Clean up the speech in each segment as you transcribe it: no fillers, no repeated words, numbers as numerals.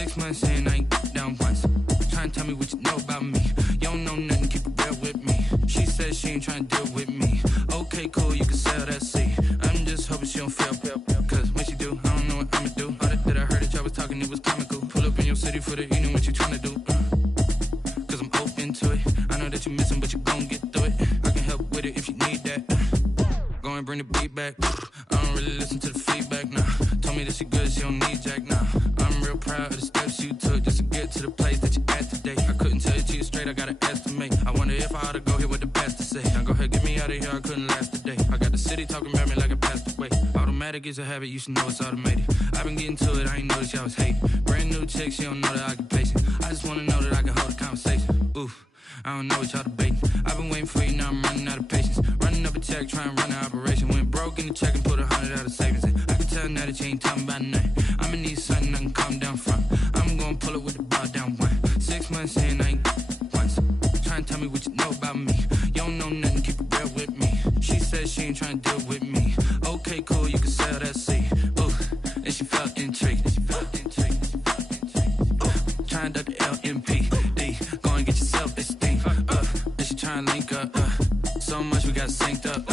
6 months in, I ain't down once. Trying to tell me what you know about me. You don't know nothing, keep it real with me. She says she ain't trying to deal with me. Okay, cool, you can sell that seat. I'm just hoping she don't fail. Cause when she do, I don't know what I'ma do. All that I heard that y'all was talking, it was comical. Pull up in your city for the evening, what you tryna do? Cause I'm open to it. I know that you missing, but you gon' get through it. I can help with it if you need that. Go and bring the beat back. I don't really listen to the feedback, nah. Told me that she good, she don't need Jack, nah. I'm real proud of the steps you took just to get to the place that you at today. I couldn't tell you to you straight, I gotta estimate. I wonder if I ought to go here with the best to say. Now go ahead, get me out of here, I couldn't last today. I got the city talking about me like I passed away. Automatic is a habit, you should know it's automated. I've been getting to it, I ain't noticed y'all was hating. Brand new chick, she don't know the occupation. I just wanna know that I can hold a conversation. Oof, I don't know what y'all debating. I've been waiting for you, now I'm running out of patience. Running up a check, trying to run an operation. Went broke in the check and put 100 out of savings in. I can tell now that you ain't talking about nothing. I'ma need something I can calm down from. I'm gonna pull it with the bar down one. 6 months in, I ain't once. Trying to tell me what you know about me. You don't know nothing, keep it real with me. She says she ain't trying to deal with me. Okay, cool, you can sell that seat. Ooh, and she felt intrigued. Trying to duck the LMPD. Go and get yourself esteem. And she trying to link up. So much we got synced up.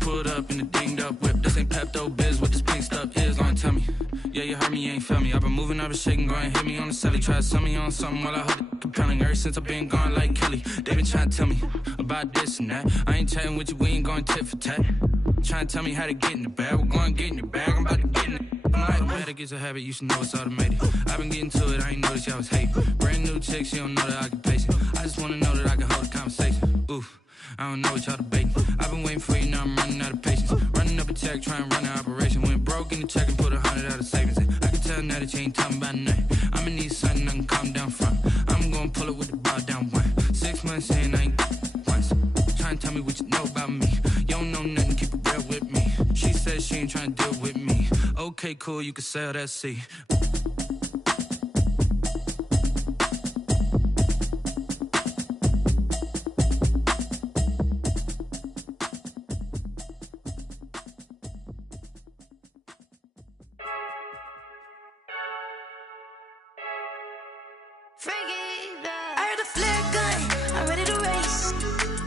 Pulled up in the dinged up whip. This ain't Pepto-Biz, what this pink stuff is. Long tell me. Yeah, you heard me, you ain't felt me. I've been moving, I've been shaking, go and hit me on the celly. Try to sell me on something while I hold it compelling. Ever since I've been gone like Kelly, they been trying to tell me about this and that. I ain't chatting with you, we ain't going tit for tat. Trying to tell me how to get in the bag. We're going to get in the bag, I'm about to get in it. Automatic is a habit, you should know it's automated. I've been getting to it, I ain't noticed y'all was hating. Brand new chick, she don't know the occupation. I just wanna know that I can hold a conversation. Oof, I don't know what y'all debating. I've been waiting for you, now I'm running out of patience. Running up a check, trying to run an operation. Went broke in the check and put 100 out of savings in. I can tell now that you ain't talking about nothing. I'ma need something I can calm down from. I'm gonna pull it with the bar down one. 6 months in, I ain't once. Trying to tell me what you know about me. You don't know nothing, keep it real with me. She says she ain't trying to deal with me. Okay, cool, you can sell that seat. I heard a flare gun, I'm ready to race.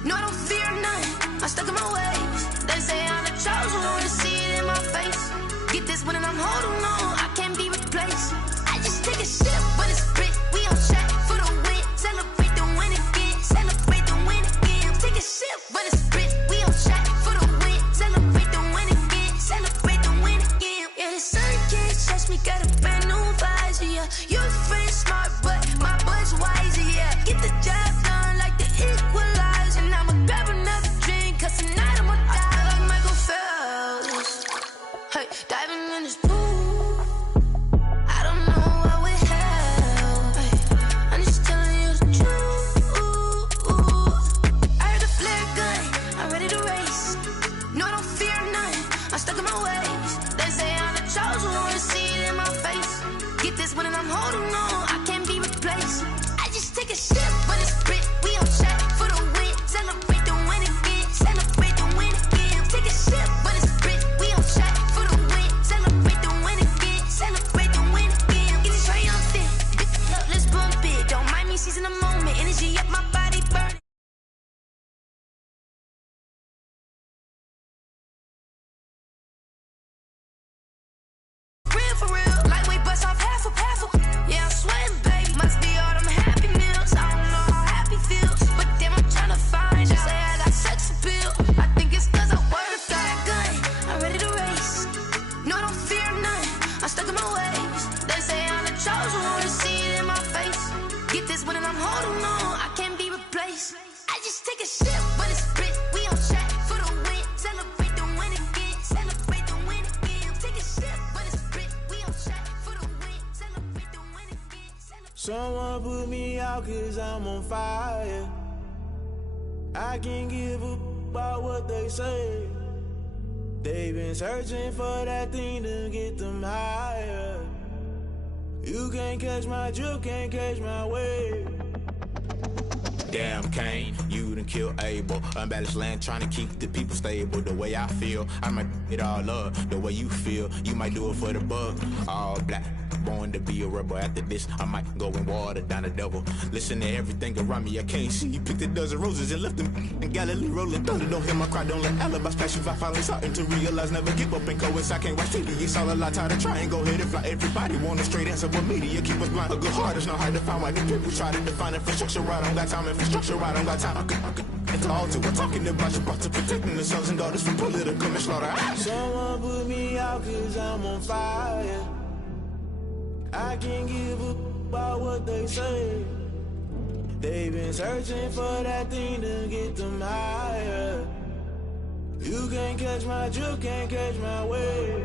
No, I don't fear none, I'm stuck in my ways. They say I'm the chosen one, to see it in my face. Get this one and I'm holding on, I can't be replaced. I just take a sip, but it's spit, we on track for the win. Celebrate the win again, celebrate the win again. Take a sip, but it's spit, we on track for the win. Celebrate the win again, celebrate the win again. Yeah, the sun can't touch me, got a brand new visor, yeah. Your friend smart, but my bud's wiser, yeah. Get the job done like the equalizer. And I'ma grab another drink, cause tonight I'ma die like Michael Phelps. Hey, diving in this pool, I don't know what would help. Hey, I'm just telling you the truth. I heard a flare gun, I'm ready to race. No, I don't fear none, I'm stuck in my ways. They say I'm the chosen one, to see it in my face. Get this one and I'm holding on, I can't be replaced. I just take a sip, but it's spit, we on track for the win. Celebrate the win again, celebrate the win again. Take a sip, but it's spit, we on track for the win. Celebrate the win again, celebrate the win again. Get it triumphant, look, let's bump it. Don't mind me seizing the moment, energy up my body burning. Real for real, lightweight bust off half a. Yeah, I'm sweating, babe. Must be all them happy meals. I don't know how happy feels, but damn, I'm tryna find out. Say I got sex appeal. I think it's cause I work a flat gun. I'm ready to race. No, I don't fear none. I'm stuck in my ways. They say I'm the chosen one, to see it in my face. Get this one and I'm holding on, I can't be replaced. I just take a sip, but it's spit. We on track for the win. Celebrate the win again. Celebrate the win again. Take a sip, but it's spit. We on track for the win. Celebrate the win again. Someone put me out cause I'm on fire. I can't give a about what they say. They've been searching for that thing to get them higher. You can't catch my drip, can't catch my wave. Damn Kane, you done killed Abel. Unbalanced land, trying to keep the people stable. The way I feel, I might it all up. The way you feel, you might do it for the buck. All black, born to be a rebel. After this, I might go and water down the devil. Listen to everything around me, I can't see. Picked a dozen roses and left them in Galilee rolling thunder. Don't hear my cry, don't let alibis pass you. I finally starting to realize, never give up and coincide. Can't watch TV, it's all a lot. Tired of trying, go ahead and fly. Everybody want a straight answer, but media keep us blind. A good heart is not hard to find. Why the people try to define infrastructure right? I don't got time, infrastructure right, I don't got time. I could it's all to we're talking about you, about to protecting the sons and daughters from political and slaughter. Someone put me out cause I'm on fire. I can't give up about what they say. They've been searching for that thing to get them higher. You can't catch my drift, can't catch my wave.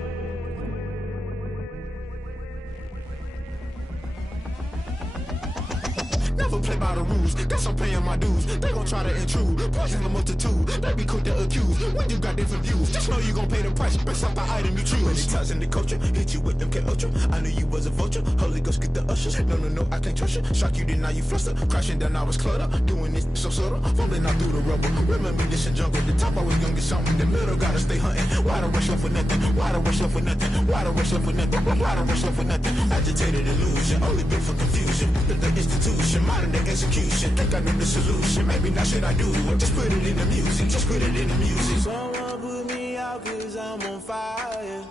Never play by the rules, guess I'm paying my dues. They gon' try to intrude, poison the multitude. They be quick to accuse, when you got different views. Just know you gon' pay the price, based off the item you choose. Many ties in the culture, hit you with MK Ultra. I knew you was a vulture, Holy Ghost get the ushers. No, I can't trust you. Shock you, then now you fluster. Crashing down, I was cluttered. Doing this so subtle, fumbling out through the rubble. Remember this in jungle, the top always gonna get something. The middle gotta stay hunting. Why the rush left for nothing? Why the rush left for nothing? Why the rush left for nothing? Why the rush left for nothing? Agitated illusion, only built for confusion. The institution, modern day execution. Think I know the solution. Maybe not should I do it? Just put it in the music. Just put it in the music. Someone put me out cause I'm on fire.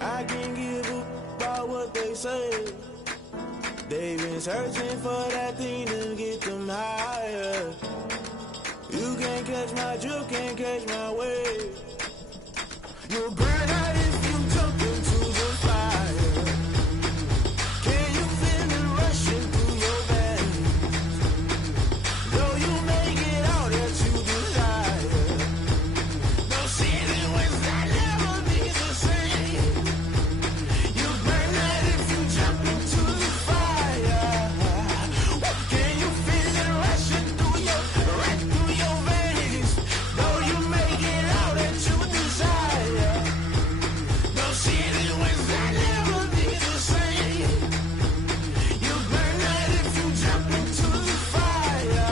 I can't give up about what they say. They've been searching for that thing to get them higher. You can't catch my drift, can't catch my wave. You'll burn out if you jump into the fire. Can you feel it rushing through your veins? Though you may get all that you desire, no ceiling was that never be the same. You burn out if you jump into the fire. Can you feel it rushing through your veins? Though you may get all that you desire, no ceiling was that never be the same. You burn out if you jump into the fire.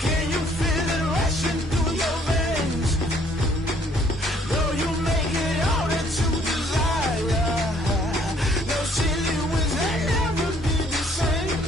Can you feel it rushing through your veins? Though you may get all that you desire, no ceiling was that never be the same.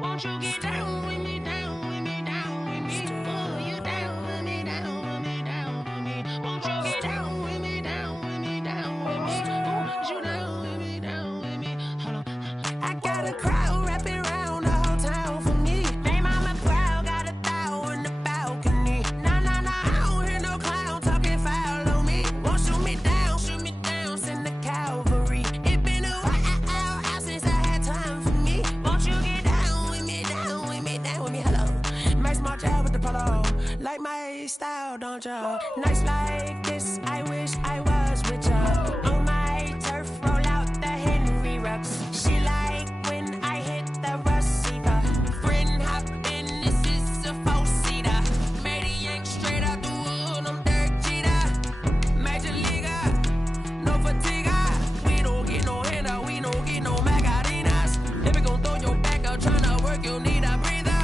Won't you get down with me, down with me, down with me? Oh, you down with me, down with me, down with me. Won't you get down with me, down with me, down with me? Oh, you down with me, down with me? Hold on. I got a crowd wrapping around the whole town for me. They mama proud, got 1,000 in the balcony. Nah, I don't hear no clown talking foul on me. Won't shoot me down, send the cavalry. It been a while since I had time for me. Won't you get down with me, down with me, down with me? Hello. Max March out with the polo. Like my style, don't you? Nights like this, I wish I was with ya. On my turf, roll out the Henry Rux. She like when I hit the receiver. Friend hop in, this is a 4-seater. Made a yank straight out the wood, I'm Derek Jeter. Major leaguer, no fatigue. We don't get no handout, we don't get no Macarinas. If we gon' throw your back out, tryna work, you'll need a breather.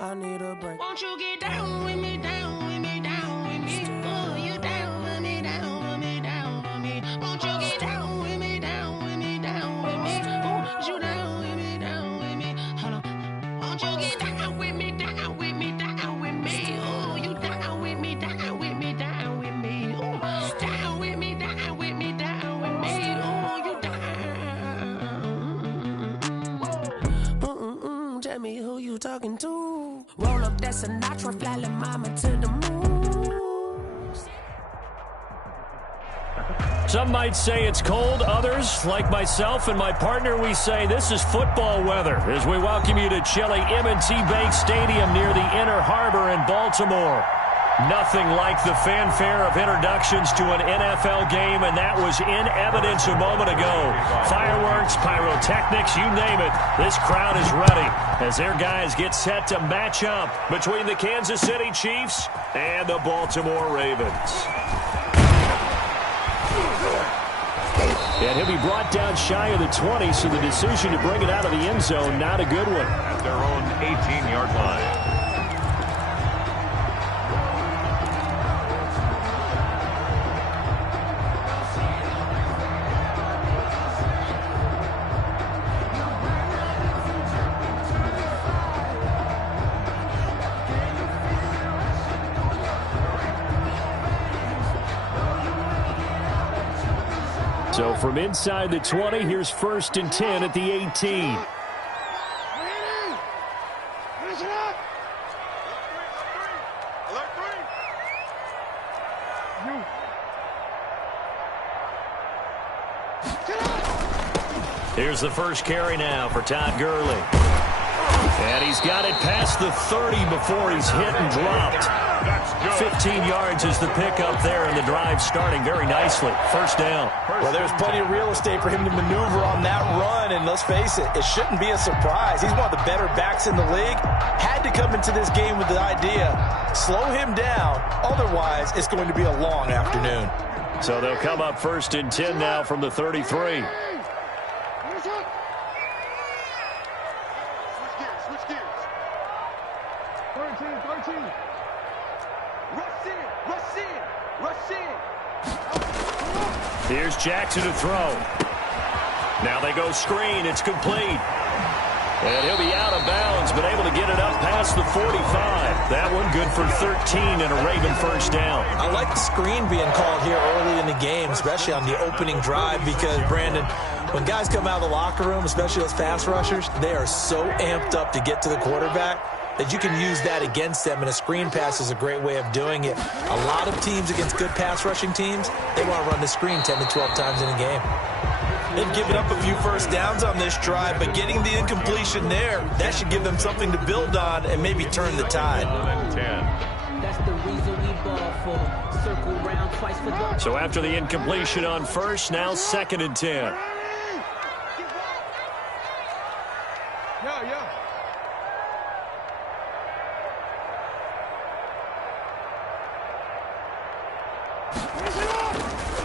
I need a break. Won't you get down with me, down with me, down with me? Oh, you down with me, down with me, down with me? Won't you get down with me, down with me, down with me? Oh, you down with me, down with me? Hold on. Won't you get down with me, down with me, down with me? Oh, you down with me, down with me, down with me? Oh, down with me, down with me, down with me? Oh, you down. Tell me who you talking to. Roll up that Sinatra, fly la mama to the moon. Some might say it's cold. Others, like myself and my partner, we say this is football weather as we welcome you to chilly M&T Bank Stadium near the Inner Harbor in Baltimore. Nothing like the fanfare of introductions to an NFL game, and that was in evidence a moment ago. Fireworks, pyrotechnics, you name it. This crowd is ready as their guys get set to match up between the Kansas City Chiefs and the Baltimore Ravens. And he'll be brought down shy of the 20, so the decision to bring it out of the end zone, not a good one. At their own 18-yard line. So from inside the 20, here's 1st and 10 at the 18. Here's the first carry now for Todd Gurley. And he's got it past the 30 before he's hit and dropped. 15 yards is the pickup there, and the drive starting very nicely. First down. Well, there's plenty of real estate for him to maneuver on that run, and let's face it, it shouldn't be a surprise. He's one of the better backs in the league. Had to come into this game with the idea, slow him down, otherwise it's going to be a long afternoon. So they'll come up 1st and 10 now from the 33. Here's Jackson to throw. Now they go screen. It's complete. And he'll be out of bounds, but able to get it up past the 45. That one good for 13 and a Raven first down. I like the screen being called here early in the game, especially on the opening drive, because, Brandon, when guys come out of the locker room, especially those pass rushers, they are so amped up to get to the quarterback that you can use that against them, and a screen pass is a great way of doing it. A lot of teams against good pass rushing teams, they want to run the screen 10 to 12 times in a game. They've given up a few first downs on this drive, but getting the incompletion there, that should give them something to build on and maybe turn the tide. That's the reason we ball for. Circle round twice for the... So after the incompletion on first, now 2nd and 10.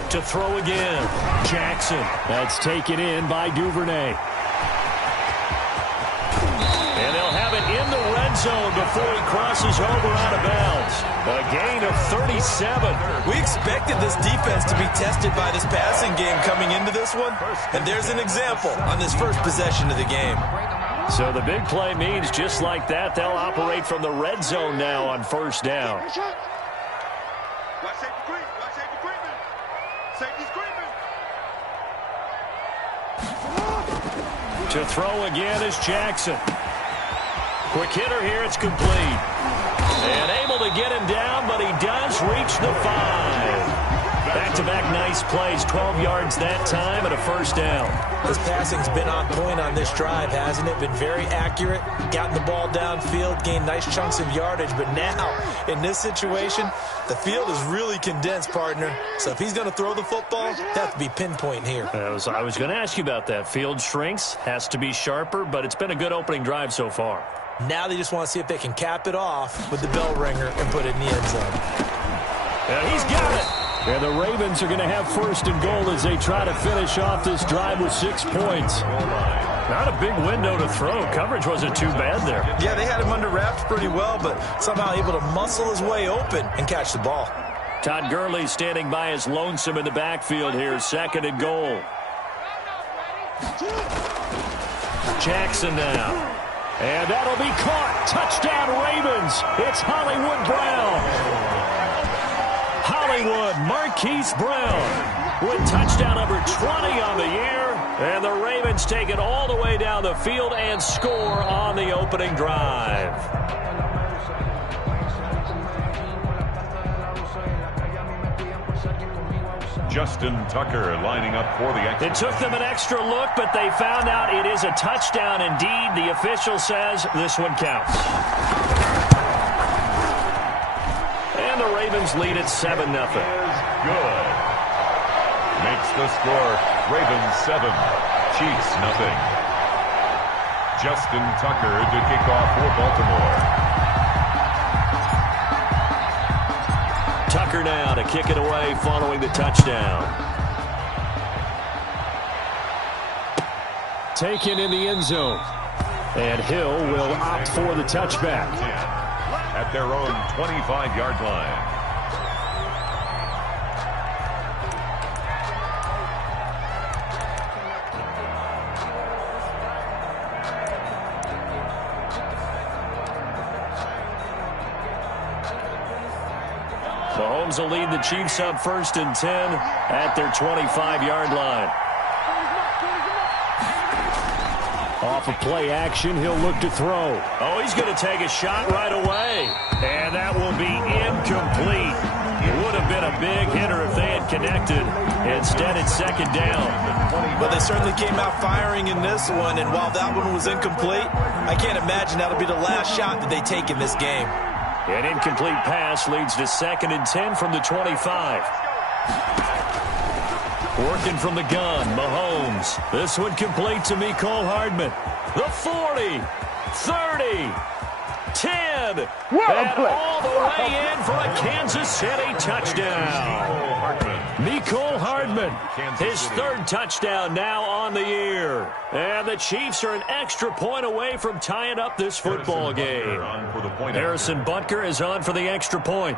To throw again, Jackson. That's taken in by Duvernay. And they'll have it in the red zone before he crosses over out of bounds. A gain of 37. We expected this defense to be tested by this passing game coming into this one, and there's an example on this first possession of the game. So the big play means just like that, they'll operate from the red zone now on first down. To throw again is Jackson. Quick hitter here, it's complete. And able to get him down, but he does reach the 5. Back-to-back nice plays, 12 yards that time and a first down. This passing's been on point on this drive, hasn't it? Been very accurate, gotten the ball downfield, gained nice chunks of yardage, but now, in this situation, the field is really condensed, partner. So if he's going to throw the football, they have to be pinpoint here. I was going to ask you about that. Field shrinks, has to be sharper, but it's been a good opening drive so far. Now they just want to see if they can cap it off with the bell ringer and put it in the end zone. And he's got it. And the Ravens are going to have 1st and goal as they try to finish off this drive with 6 points. Not a big window to throw. Coverage wasn't too bad there. Yeah, they had him under wraps pretty well, but somehow able to muscle his way open and catch the ball. Todd Gurley standing by his lonesome in the backfield here. 2nd and goal. Jackson now. And that'll be caught. Touchdown Ravens. It's Hollywood Brown. Hollywood Marquise Brown with touchdown number 20 on the year. And the Ravens take it all the way down the field and score on the opening drive. Justin Tucker lining up for the extra. It took them an extra look, but they found out it is a touchdown indeed. The official says this one counts. And the Ravens lead at 7-0. Good. Makes the score Ravens 7, Chiefs 0. Justin Tucker to kick off for Baltimore. Tucker now to kick it away following the touchdown. Taken in the end zone. And Hill will opt for the touchback. At their own 25-yard line. Mahomes will lead the Chiefs up 1st and 10 at their 25-yard line. Off of play action, he'll look to throw. Oh, he's going to take a shot right away. And that will be incomplete. It would have been a big hitter if they had connected. Instead, it's 2nd down. Well, they certainly came out firing in this one, and while that one was incomplete, I can't imagine that'll be the last shot that they take in this game. An incomplete pass leads to 2nd and 10 from the 25. Working from the gun, Mahomes. This one complete to Mecole Hardman. The 40, 30, 10, and all the way in for a Kansas City touchdown. Mecole Hardman, his 3rd touchdown now on the year. And the Chiefs are an extra point away from tying up this football game. Harrison Butker is on for the extra point.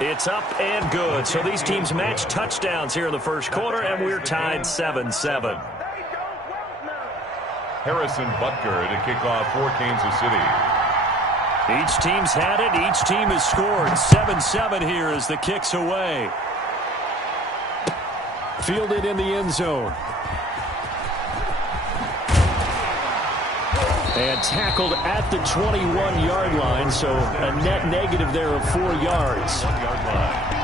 It's up and good. So these teams match touchdowns here in the first quarter, and we're tied 7-7. Harrison Butker to kick off for Kansas City. Each team's had it. Each team has scored. 7-7 here as the kick's away. Fielded in the end zone. And tackled at the 21-yard line, so a net negative there of 4 yards. 1-yard line.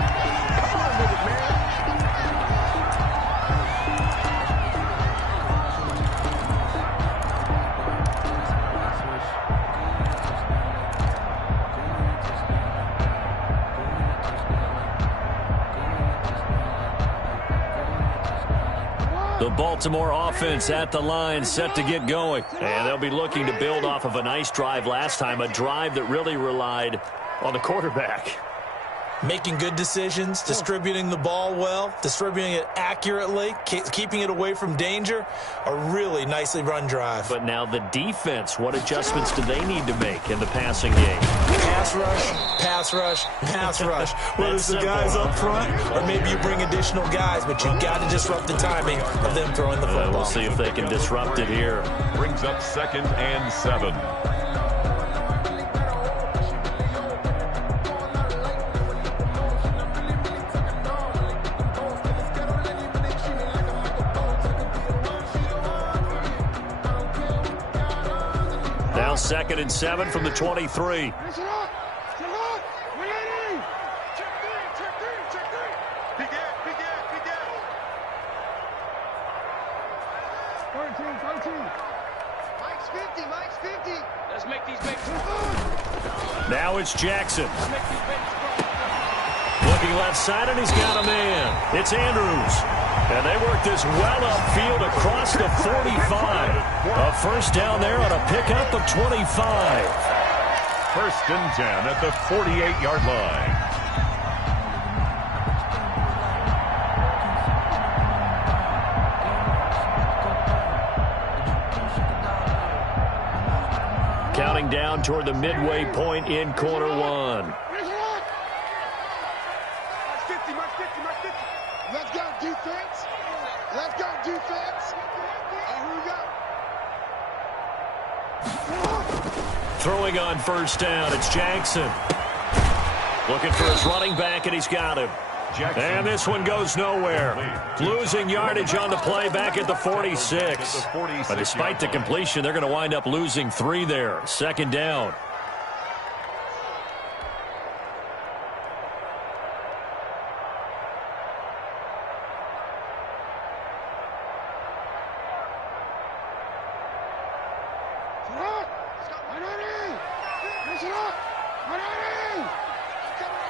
The Baltimore offense at the line, set to get going. And they'll be looking to build off of a nice drive last time, a drive that really relied on the quarterback. Making good decisions, distributing the ball well, distributing it accurately, keeping it away from danger. A really nicely run drive. But now the defense, what adjustments do they need to make in the passing game? Pass rush, pass rush, pass rush. Whether it's the guys up front or maybe you bring additional guys, but you've got to disrupt the timing of them throwing the football. We'll see if they can disrupt it here. Brings up 2nd and 7. Now 2nd and 7 from the 23. Now it's Jackson. Looking left side, and he's got a man. It's Andrews. And they work this well upfield across the 45. A first down there on a pickup of 25. 1st and 10 at the 48-yard line. Counting down toward the midway point in quarter one. Let's go, defense. Let's go, defense. Here we go. Throwing on first down, it's Jackson. Looking for his running back, and he's got him. And this one goes nowhere. Losing yardage on the play back at the 46. But despite the completion, they're going to wind up losing 3 there. 2nd down.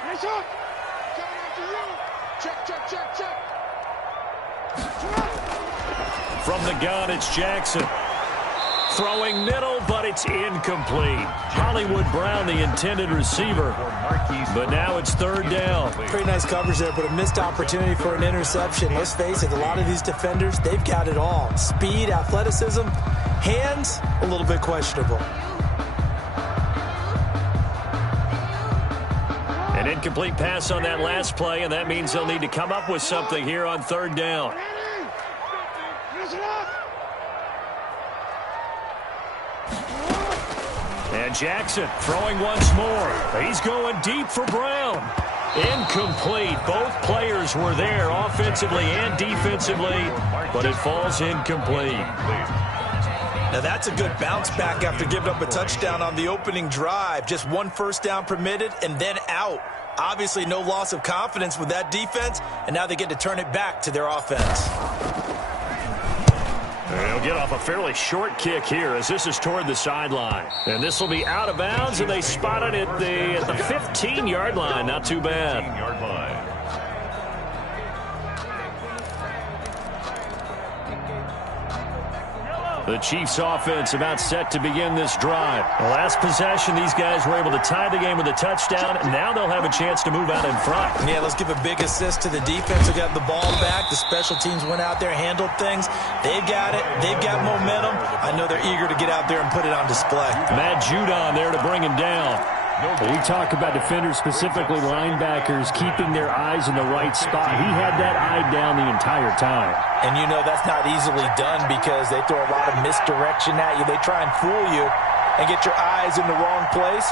Nice up. Coming after you. Check. From the gun, it's Jackson. Throwing middle, but it's incomplete. Hollywood Brown, the intended receiver. But now it's third down. Pretty nice coverage there, but a missed opportunity for an interception. Let's face it, a lot of these defenders, they've got it all. Speed, athleticism, hands, a little bit questionable. An incomplete pass on that last play, and that means they'll need to come up with something here on third down. And Jackson throwing once more. He's going deep for Brown. Incomplete. Both players were there offensively and defensively, but it falls incomplete. Now that's a good bounce back after giving up a touchdown on the opening drive. Just one first down permitted and then out. Obviously no loss of confidence with that defense, and now they get to turn it back to their offense. They'll get off a fairly short kick here as this is toward the sideline. And this will be out of bounds, and they spot it at the 15-yard line. Not too bad. 15-yard line. The Chiefs offense about set to begin this drive. The last possession, these guys were able to tie the game with a touchdown, and now they'll have a chance to move out in front. Yeah, let's give a big assist to the defense who got the ball back. The special teams went out there, handled things. They've got it. They've got momentum. I know they're eager to get out there and put it on display. Matt Judon there to bring him down. We talk about defenders, specifically linebackers, keeping their eyes in the right spot. He had that eye down the entire time. And you know that's not easily done because they throw a lot of misdirection at you. They try and fool you and get your eyes in the wrong place.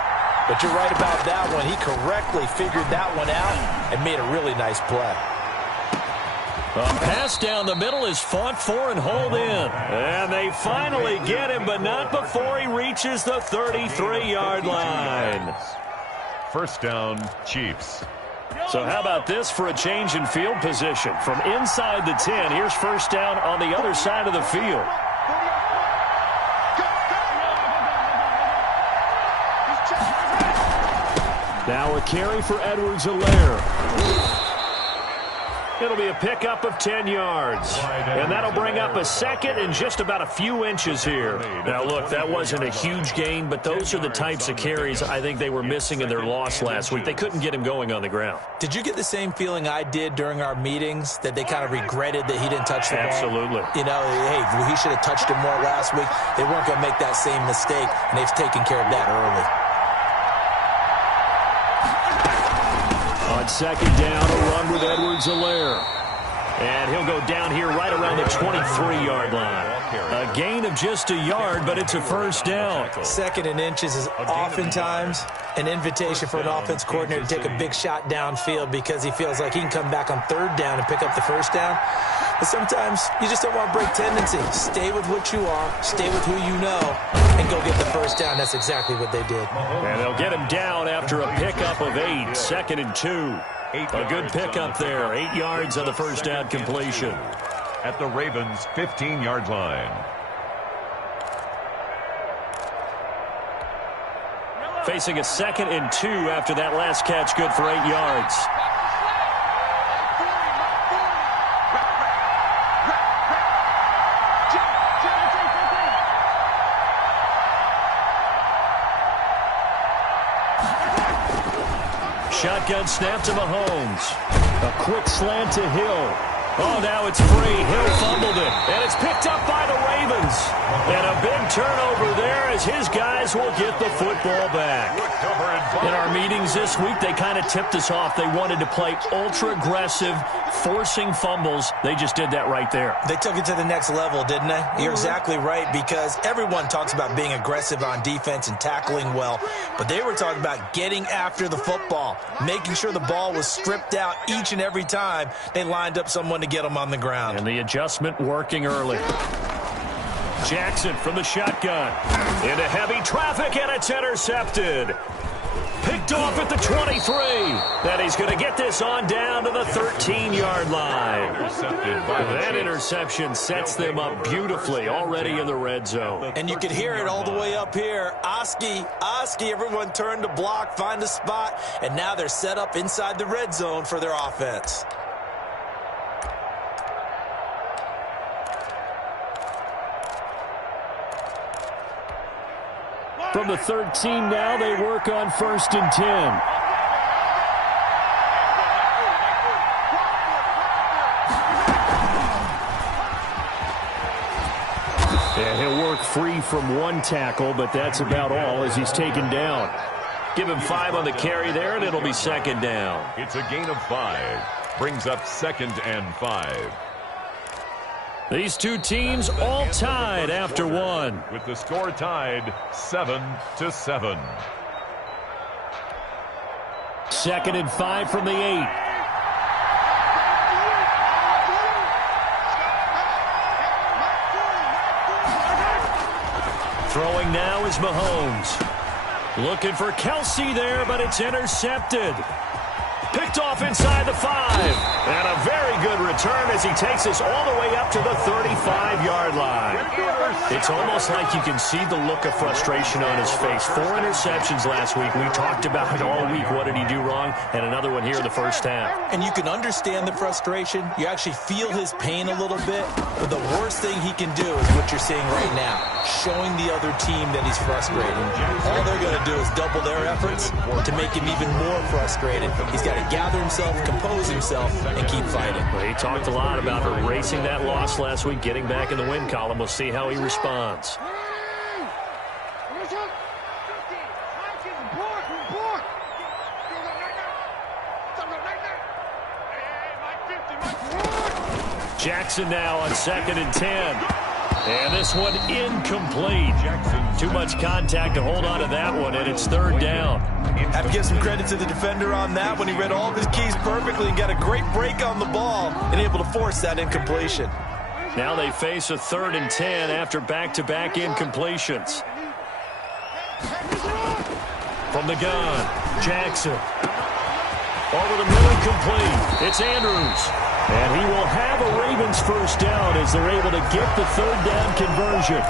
But you're right about that one. He correctly figured that one out and made a really nice play. A pass down the middle is fought for and hauled in. And they finally get him, but not before he reaches the 33-yard line. First down, Chiefs. So how about this for a change in field position? From inside the 10, here's first down on the other side of the field. Now a carry for Edwards-Helaire. It'll be a pickup of 10 yards. And that'll bring up a second and just about a few inches here. Now, look, that wasn't a huge gain, but those are the types of carries I think they were missing in their loss last week. They couldn't get him going on the ground. Did you get the same feeling I did during our meetings, that they kind of regretted that he didn't touch the ball? Absolutely. You know, hey, he should have touched him more last week. They weren't going to make that same mistake, and they've taken care of that early. On second down, a run with Edwards-Helaire. And he'll go down here right around the 23-yard line. A gain of just a yard, but it's a first down. Second and inches is oftentimes an invitation for an offense coordinator to take a big shot downfield because he feels like he can come back on third down and pick up the first down. But sometimes you just don't want to break tendency. Stay with what you are, stay with who you know, and go get the first down. That's exactly what they did. And they'll get him down after a pickup of 8, second and 2. A good pickup there, 8 yards on the first down completion. At the Ravens' 15-yard line. Facing a second and 2 after that last catch, good for 8 yards. Shotgun snap to Mahomes. A quick slant to Hill. Oh, now it's free. Hill fumbled it. And it's picked up by the Ravens. And a big turnover there as his guys will get the football back. In our meetings this week, they kind of tipped us off. They wanted to play ultra-aggressive, forcing fumbles. They just did that right there. They took it to the next level, didn't they? You're exactly right, because everyone talks about being aggressive on defense and tackling well. But they were talking about getting after the football, making sure the ball was stripped out each and every time they lined up someone to get them on the ground. And the adjustment working early. Jackson from the shotgun. Into heavy traffic, and it's intercepted. Picked off at the 23. Then he's going to get this on down to the 13-yard line. That interception sets them up beautifully already in the red zone. And you can hear it all the way up here. Oski, everyone turned to block, find a spot, and now they're set up inside the red zone for their offense. From the 13 now, they work on 1st and 10. Yeah, he'll work free from one tackle, but that's about all as he's taken down. Give him 5 on the carry there, and it'll be 2nd down. It's a gain of 5. Brings up 2nd and 5. These two teams all tied after one. With the score tied 7-7. 2nd and 5 from the 8. Throwing now is Mahomes. Looking for KC there, but it's intercepted. Picked off inside the 5. And a very good return as he takes us all the way up to the 35-yard line. It's almost like you can see the look of frustration on his face. 4 interceptions last week. We talked about it all week. What did he do wrong? And another one here in the first half. And you can understand the frustration. You actually feel his pain a little bit. But the worst thing he can do is what you're seeing right now, showing the other team that he's frustrated. All they're going to do is double their efforts to make him even more frustrated. He's got to gather himself, compose himself, and keep fighting. Well, he talked a lot about erasing that loss last week, getting back in the win column. We'll see how he responds. Jackson now on 2nd and 10. And this one incomplete. Too much contact to hold on to that one, and it's 3rd down. Have to give some credit to the defender on that when he read all of his keys perfectly and got a great break on the ball and able to force that incompletion. Now they face a 3rd and 10 after back-to-back incompletions. From the gun, Jackson. Over the middle, complete. It's Andrews. And he will have a Ravens first down as they're able to get the 3rd down conversion.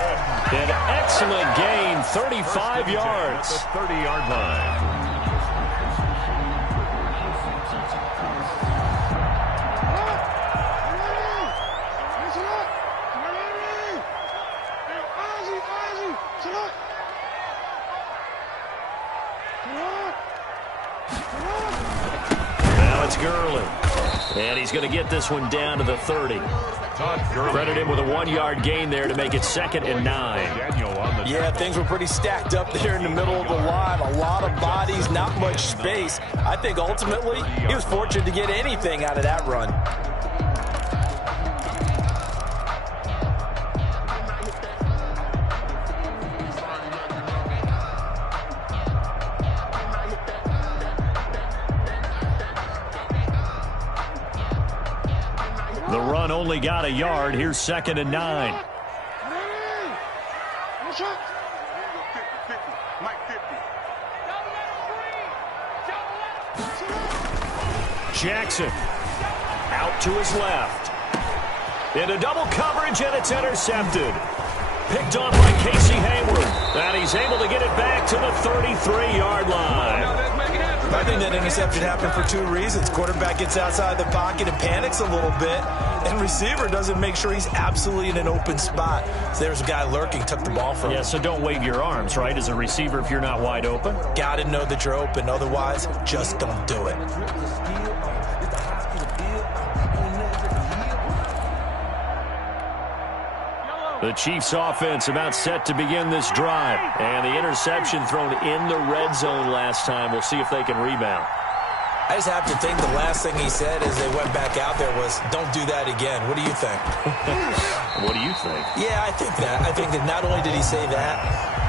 An excellent gain, 35 yards. The 30-yard line. Now it's Gurley. And he's going to get this one down to the 30. Credit him with a 1-yard gain there to make it 2nd and 9. Yeah, things were pretty stacked up there in the middle of the line. A lot of bodies, not much space. I think ultimately he was fortunate to get anything out of that run. The run only got a yard. Here's 2nd and 9. Jackson out to his left. Into double coverage, and it's intercepted. Picked off by Casey Hayward. And he's able to get it back to the 33-yard line. I think that interception happened for 2 reasons. Quarterback gets outside the pocket and panics a little bit, and receiver doesn't make sure he's absolutely in an open spot. So there's a guy lurking, took the ball from him. Yeah, so don't wave your arms, right, as a receiver if you're not wide open. Got to know that you're open. Otherwise, just don't do it. The Chiefs offense about set to begin this drive. And the interception thrown in the red zone last time. We'll see if they can rebound. I just have to think the last thing he said as they went back out there was, don't do that again. What do you think? What do you think? Yeah, I think that. I think that not only did he say that,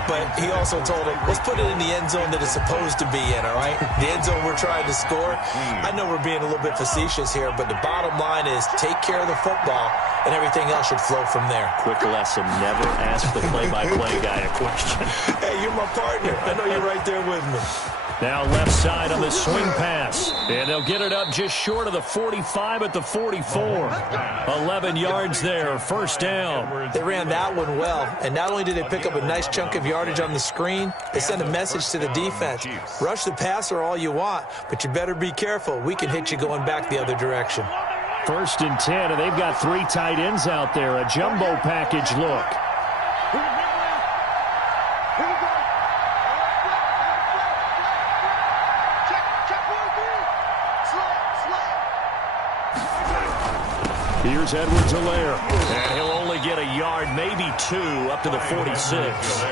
but he also told him, let's put it in the end zone that it's supposed to be in, all right? The end zone we're trying to score. I know we're being a little bit facetious here, but the bottom line is take care of the football, and everything else should flow from there. Quick lesson, never ask the play-by-play guy a question. Hey, you're my partner. I know you're right there with me. Now left side on the swing pass. And they'll get it up just short of the 45 at the 44. 11 yards there, first down. They ran that one well, and not only did they pick up a nice chunk of yardage on the screen, they sent a message to the defense. Rush the passer all you want, but you better be careful. We can hit you going back the other direction. 1st and 10, and they've got 3 tight ends out there. A jumbo package look. Here's Edwards-Helaire, and he'll only get a yard, maybe 2, up to the 46.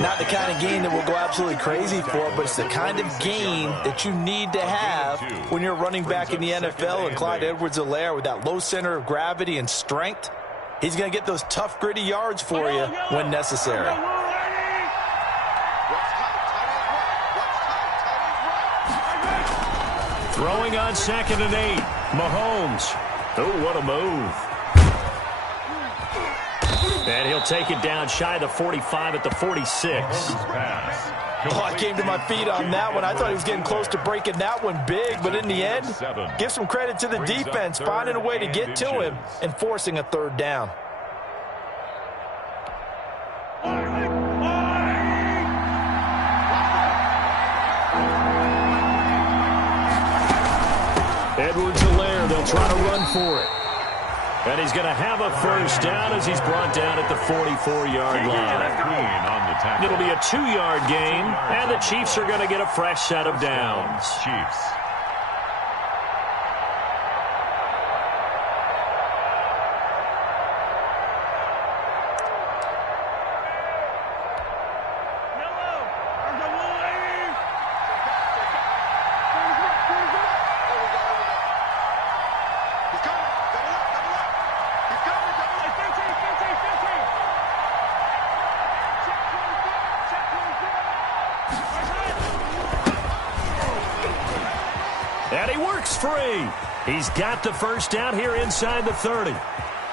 Not the kind of gain that we'll go absolutely crazy for, but it's the kind of gain that you need to have when you're running back in the NFL. And Clyde Edwards-Helaire, with that low center of gravity and strength, he's going to get those tough, gritty yards for you when necessary. Throwing on 2nd and 8. Mahomes. Oh, what a move. And he'll take it down shy of the 45 at the 46. Oh, I came to my feet on that one. I thought he was getting close to breaking that one big, but in the end, give some credit to the defense, finding a way to get to him and forcing a 3rd down. Edwards-Helaire, they'll try to run for it. And he's going to have a first down as he's brought down at the 44-yard line. It'll be a 2-yard gain, and the Chiefs are going to get a fresh set of downs. Chiefs. Free. He's got the first down here inside the 30.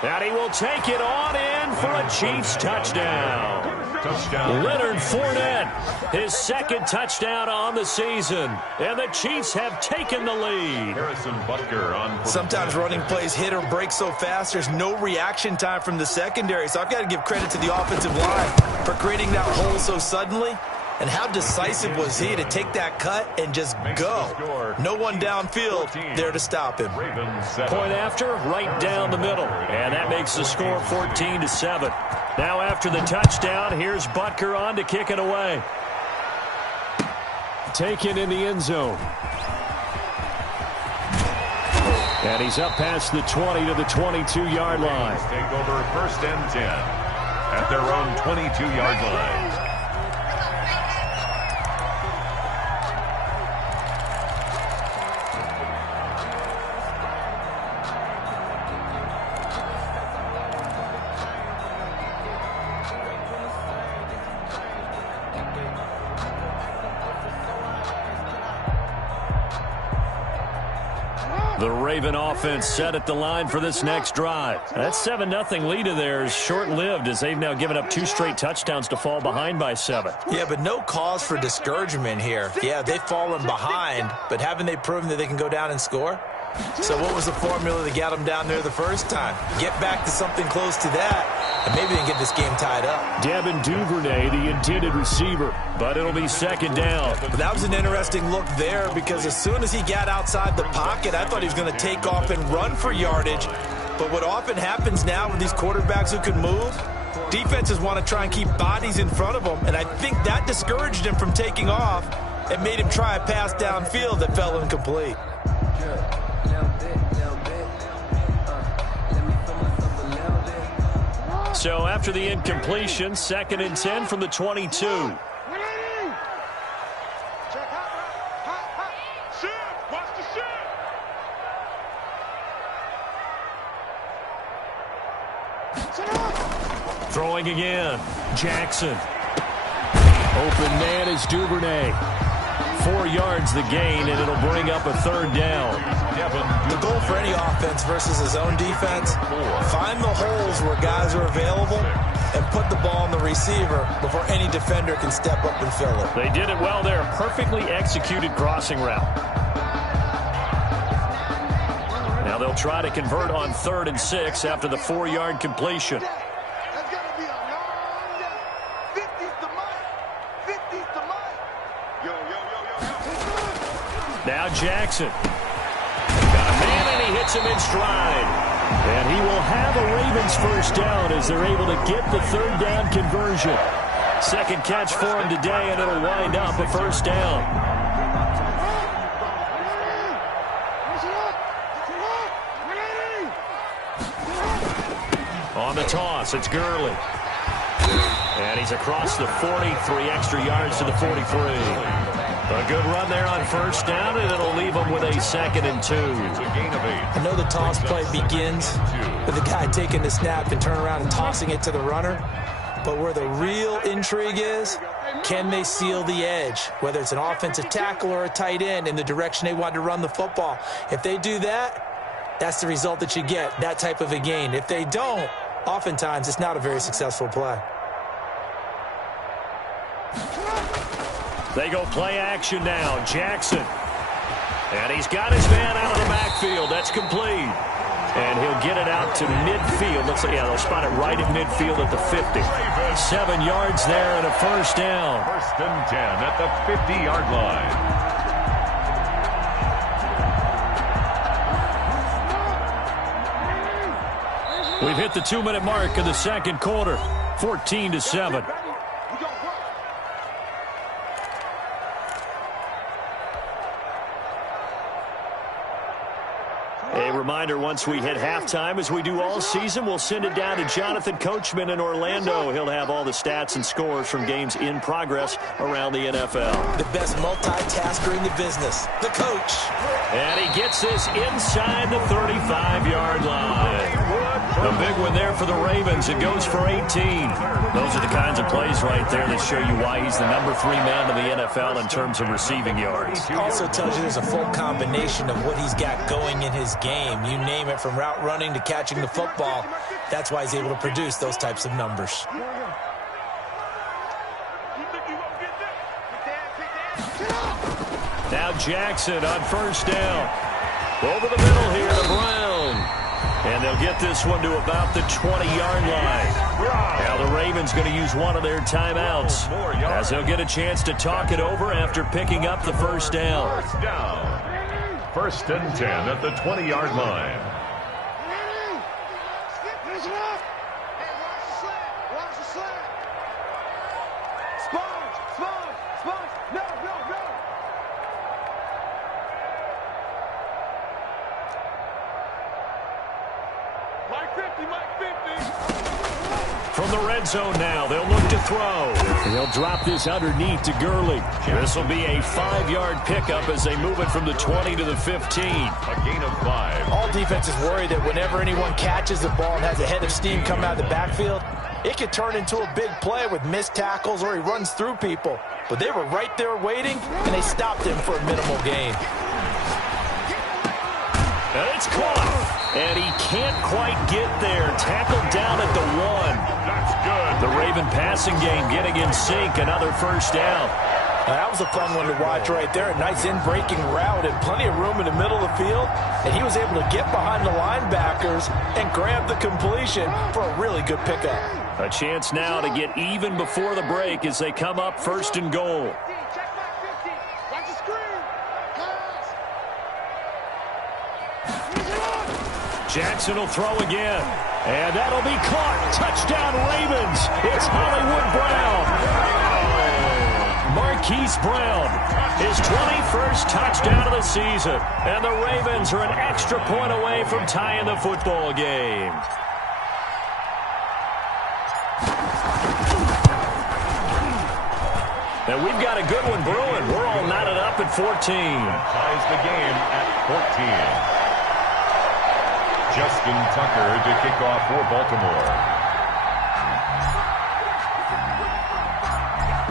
And he will take it on in for a Chiefs touchdown. Leonard Fournette, his 2nd touchdown on the season. And the Chiefs have taken the lead. Sometimes running plays hit or break so fast, there's no reaction time from the secondary. So I've got to give credit to the offensive line for creating that hole so suddenly. And how decisive was he to take that cut and just go? No one downfield there to stop him. Point after, right down the middle. And that makes the score 14-7. Now after the touchdown, here's Butker on to kick it away. Taken in the end zone. And he's up past the 20 to the 22-yard line. Take over 1st and 10 at their own 22-yard line. The Raven offense set at the line for this next drive. That 7-0 lead of theirs short-lived as they've now given up 2 straight touchdowns to fall behind by 7. Yeah, but no cause for discouragement here. Yeah, they've fallen behind, but haven't they proven that they can go down and score? So what was the formula that got them down there the first time? Get back to something close to that, and maybe they can get this game tied up. Devin Duvernay, the intended receiver. But it'll be 2nd down. But that was an interesting look there because as soon as he got outside the pocket, I thought he was going to take off and run for yardage. But what often happens now with these quarterbacks who can move, defenses want to try and keep bodies in front of them, and I think that discouraged him from taking off and made him try a pass downfield that fell incomplete. So after the incompletion, 2nd and 10 from the 22. Throwing again. Jackson. Open man is Duvernay. 4 yards the gain, and it'll bring up a 3rd down. The goal for any offense versus his own defense, find the holes where guys are available and put the ball on the receiver before any defender can step up and fill it. They did it well there. Perfectly executed crossing route. Now they'll try to convert on 3rd and 6 after the 4-yard completion. Now Jackson. Got a man, and he hits him in stride. And he will have a Ravens first down as they're able to get the 3rd down conversion. Second catch for him today, and it'll wind up a first down. On the toss, it's Gurley. And he's across the 40, 3 extra yards to the 43. A good run there on first down, and it'll leave him with a 2nd and 2. I know the toss play begins with the guy taking the snap and turn around and tossing it to the runner. But where the real intrigue is, can they seal the edge, whether it's an offensive tackle or a tight end, in the direction they want to run the football? If they do that, that's the result that you get, that type of a gain. If they don't, oftentimes it's not a very successful play. They go play action now. Jackson. And he's got his man out of the backfield. That's complete. And he'll get it out to midfield. Looks like, yeah, they'll spot it right at midfield at the 50. 7 yards there and a first down. 1st and 10 at the 50-yard line. We've hit the 2-minute mark in the second quarter. 14-7. A reminder, once we hit halftime, as we do all season, we'll send it down to Jonathan Coachman in Orlando. He'll have all the stats and scores from games in progress around the NFL. The best multitasker in the business, the coach. And he gets this inside the 35-yard line. A big one there for the Ravens. It goes for 18. Those are the kinds of plays right there that show you why he's the number 3 man in the NFL in terms of receiving yards. It also tells you there's a full combination of what he's got going in his game. You name it, from route running to catching the football. That's why he's able to produce those types of numbers. Now Jackson on first down. Over the middle here to Brown. And they'll get this one to about the 20-yard line. Now the Ravens going to use one of their timeouts as they'll get a chance to talk it over after picking up the first down. 1st and 10 at the 20-yard line. From the red zone now, they'll look to throw. And they'll drop this underneath to Gurley. This will be a 5-yard pickup as they move it from the 20 to the 15. A gain of 5. All defenses worry that whenever anyone catches the ball and has a head of steam come out of the backfield, it could turn into a big play with missed tackles or he runs through people. But they were right there waiting, and they stopped him for a minimal gain. And it's caught. And he can't quite get there. Tackled down at the 1. That's good. The Raven passing game getting in sync. Another first down. That was a fun one to watch right there. A nice in-breaking route and plenty of room in the middle of the field. And he was able to get behind the linebackers and grab the completion for a really good pickup. A chance now to get even before the break as they come up 1st and goal. Jackson will throw again. And that'll be caught. Touchdown Ravens. It's Hollywood Brown. Marquise Brown, his 21st touchdown of the season. And the Ravens are an extra point away from tying the football game. And we've got a good one brewing. We're all knotted up at 14. Ties the game at 14. Justin Tucker to kick off for Baltimore.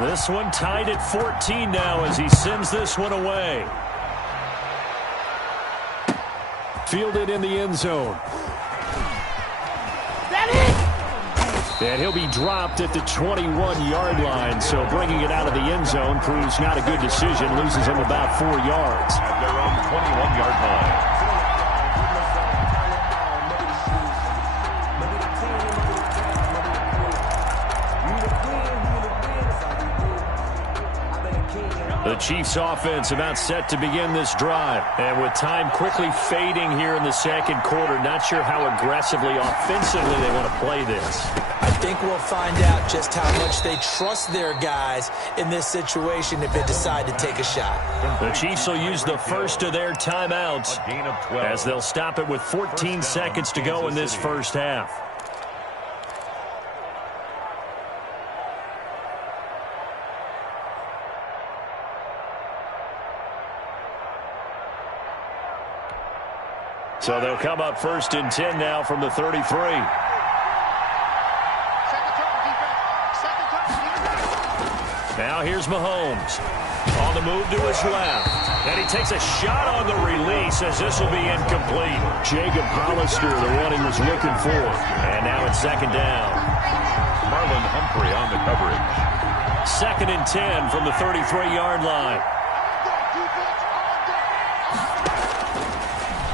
This one tied at 14 now as he sends this one away. Fielded in the end zone. And he'll be dropped at the 21-yard line. So bringing it out of the end zone proves not a good decision. Loses him about 4 yards. At their own 21-yard line. The Chiefs offense about set to begin this drive. And with time quickly fading here in the second quarter, not sure how aggressively, offensively they want to play this. I think we'll find out just how much they trust their guys in this situation if they decide to take a shot. The Chiefs will use the first of their timeouts as they'll stop it with 14 seconds to go in this first half. So they'll come up 1st and 10 now from the 33. Now here's Mahomes. On the move to his left. And he takes a shot on the release as this will be incomplete. Jacob Hollister, the one he was looking for. And now it's 2nd down. Marlon Humphrey on the coverage. 2nd and 10 from the 33-yard line.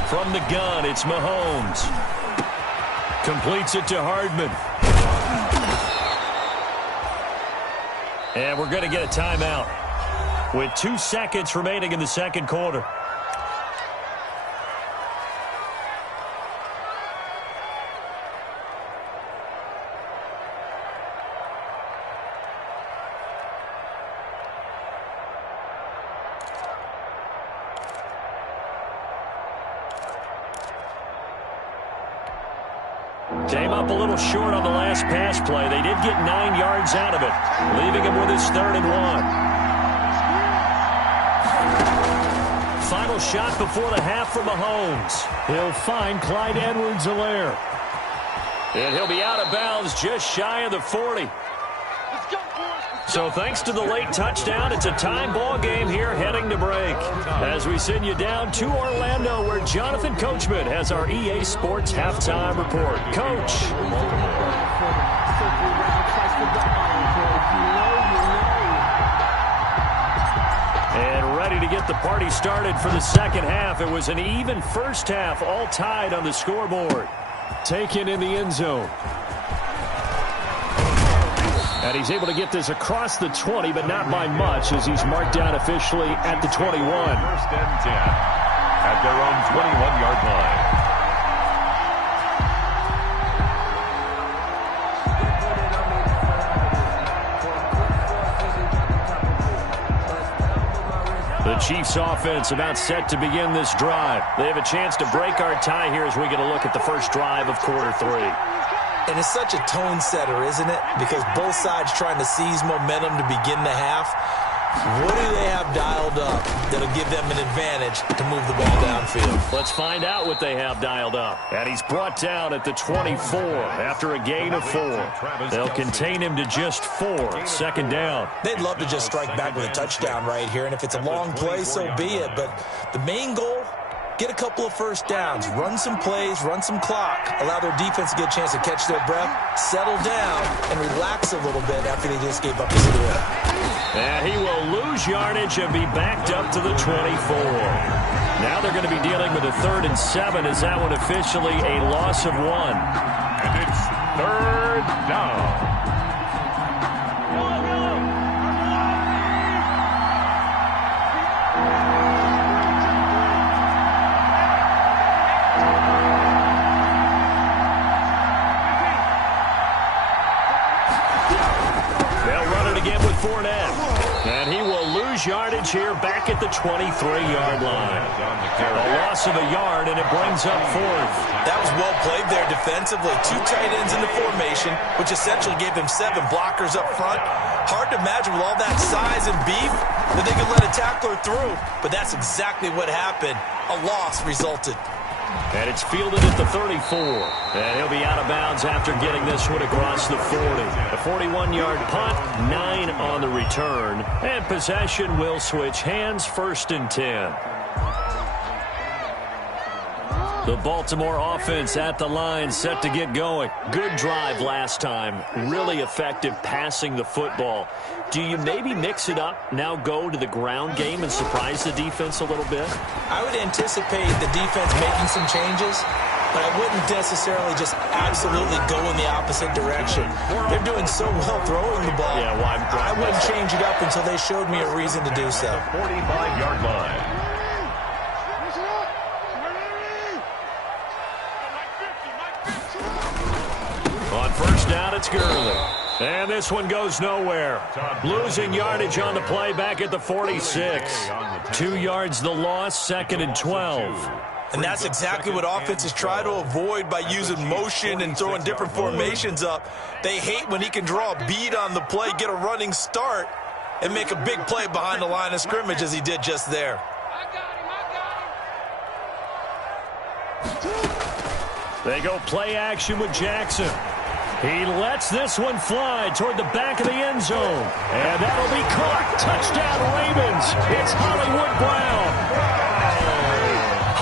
From the gun, it's Mahomes. Completes it to Hardman. And we're going to get a timeout with 2 seconds remaining in the second quarter. Came up a little short on the last pass play. They did get 9 yards out of it, leaving him with his 3rd and 1. Final shot before the half for Mahomes. He'll find Clyde Edwards-Helaire. And he'll be out of bounds just shy of the 40. So thanks to the late touchdown, it's a time ball game here heading to break. As we send you down to Orlando, where Jonathan Coachman has our EA Sports halftime report. Coach. And ready to get the party started for the second half. It was an even first half, all tied on the scoreboard. Taken in the end zone. And he's able to get this across the 20, but not by much, as he's marked down officially at the 21. 1st and 10 at their own 21-yard line. The Chiefs offense about set to begin this drive. They have a chance to break our tie here as we get a look at the first drive of quarter 3. And it's such a tone setter, isn't it? Because both sides trying to seize momentum to begin the half. What do they have dialed up that'll give them an advantage to move the ball downfield? Let's find out what they have dialed up. And he's brought down at the 24 after a gain of 4. They'll contain him to just 4. 2nd down. They'd love to just strike back with a touchdown right here. And if it's a long play, so be it. But the main goal, get a couple of first downs, run some plays, run some clock, allow their defense to get a chance to catch their breath, settle down, and relax a little bit after they just gave up the score. And he will lose yardage and be backed up to the 24. Now they're going to be dealing with a 3rd and 7. Is that one officially a loss of 1? And it's 3rd down. And he will lose yardage here back at the 23-yard line. A loss of a yard, and it brings up 4th. That was well played there defensively. 2 tight ends in the formation, which essentially gave them 7 blockers up front. Hard to imagine with all that size and beef that they could let a tackler through. But that's exactly what happened. A loss resulted. And it's fielded at the 34. And he'll be out of bounds after getting this one across the 40. A 41-yard punt, 9 on the return. And possession will switch hands, 1st and 10. The Baltimore offense at the line, set to get going. Good drive last time. Really effective passing the football. Do you maybe mix it up, now go to the ground game and surprise the defense a little bit? I would anticipate the defense making some changes, but I wouldn't necessarily just absolutely go in the opposite direction. They're doing so well throwing the ball. Yeah, well, I wouldn't change it up until they showed me a reason to do so. 45-yard line. On first down, it's Gurley. And this one goes nowhere. Losing yardage on the play back at the 46. 2 yards the loss, 2nd and 12. And that's exactly what offenses try to avoid by using motion and throwing different formations up. They hate when he can draw a bead on the play, get a running start, and make a big play behind the line of scrimmage as he did just there. They go play action with Jackson. He lets this one fly toward the back of the end zone. And that'll be caught. Touchdown, Ravens. It's Hollywood Brown.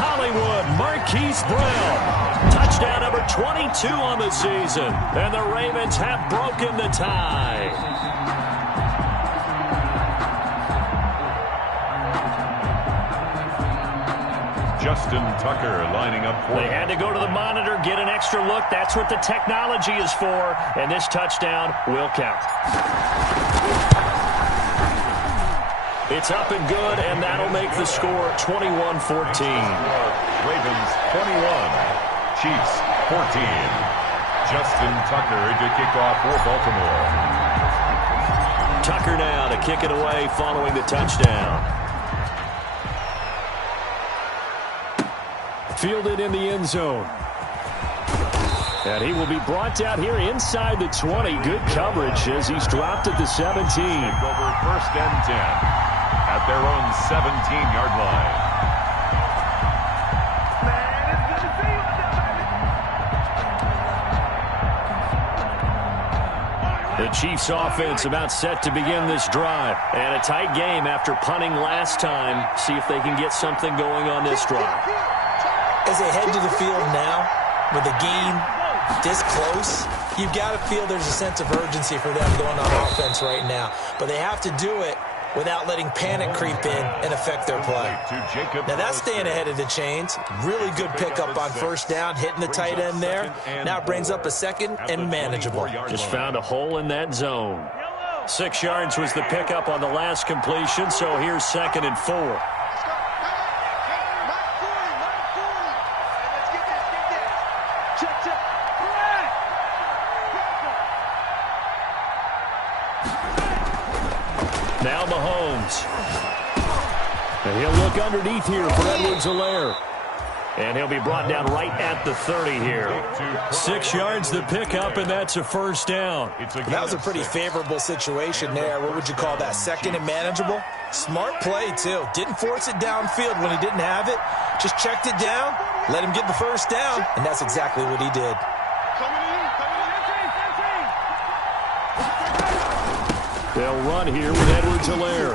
Hollywood Marquise Brown. Touchdown number 22 on the season. And the Ravens have broken the tie. Justin Tucker lining up for They had to go to the monitor, get an extra look. That's what the technology is for. And this touchdown will count. It's up and good, and that'll make the score 21-14. Ravens 21, Chiefs 14. Justin Tucker to kick off for Baltimore. Tucker now to kick it away following the touchdown. Fielded in the end zone. And he will be brought down here inside the 20. Good coverage as he's dropped at the 17. Over 1st and 10 at their own 17-yard line. The Chiefs offense about set to begin this drive. And a tight game after punting last time. See if they can get something going on this drive. As they head to the field now, with the game this close, you've got to feel there's a sense of urgency for them going on offense right now. But they have to do it without letting panic creep in and affect their play. Now that's staying ahead of the chains. Really good pickup on first down, hitting the tight end there. Now it brings up a 2nd and manageable. Just found a hole in that zone. 6 yards was the pickup on the last completion, so here's 2nd and 4. Now Mahomes. And he'll look underneath here for Edwards-Helaire. And he'll be brought down right at the 30 here. 6 yards the pickup, and that's a first down. That was a pretty favorable situation there. What would you call that, 2nd and manageable? Smart play, too. Didn't force it downfield when he didn't have it. Just checked it down, let him get the first down, and that's exactly what he did. They'll run here with Edwards-Helaire.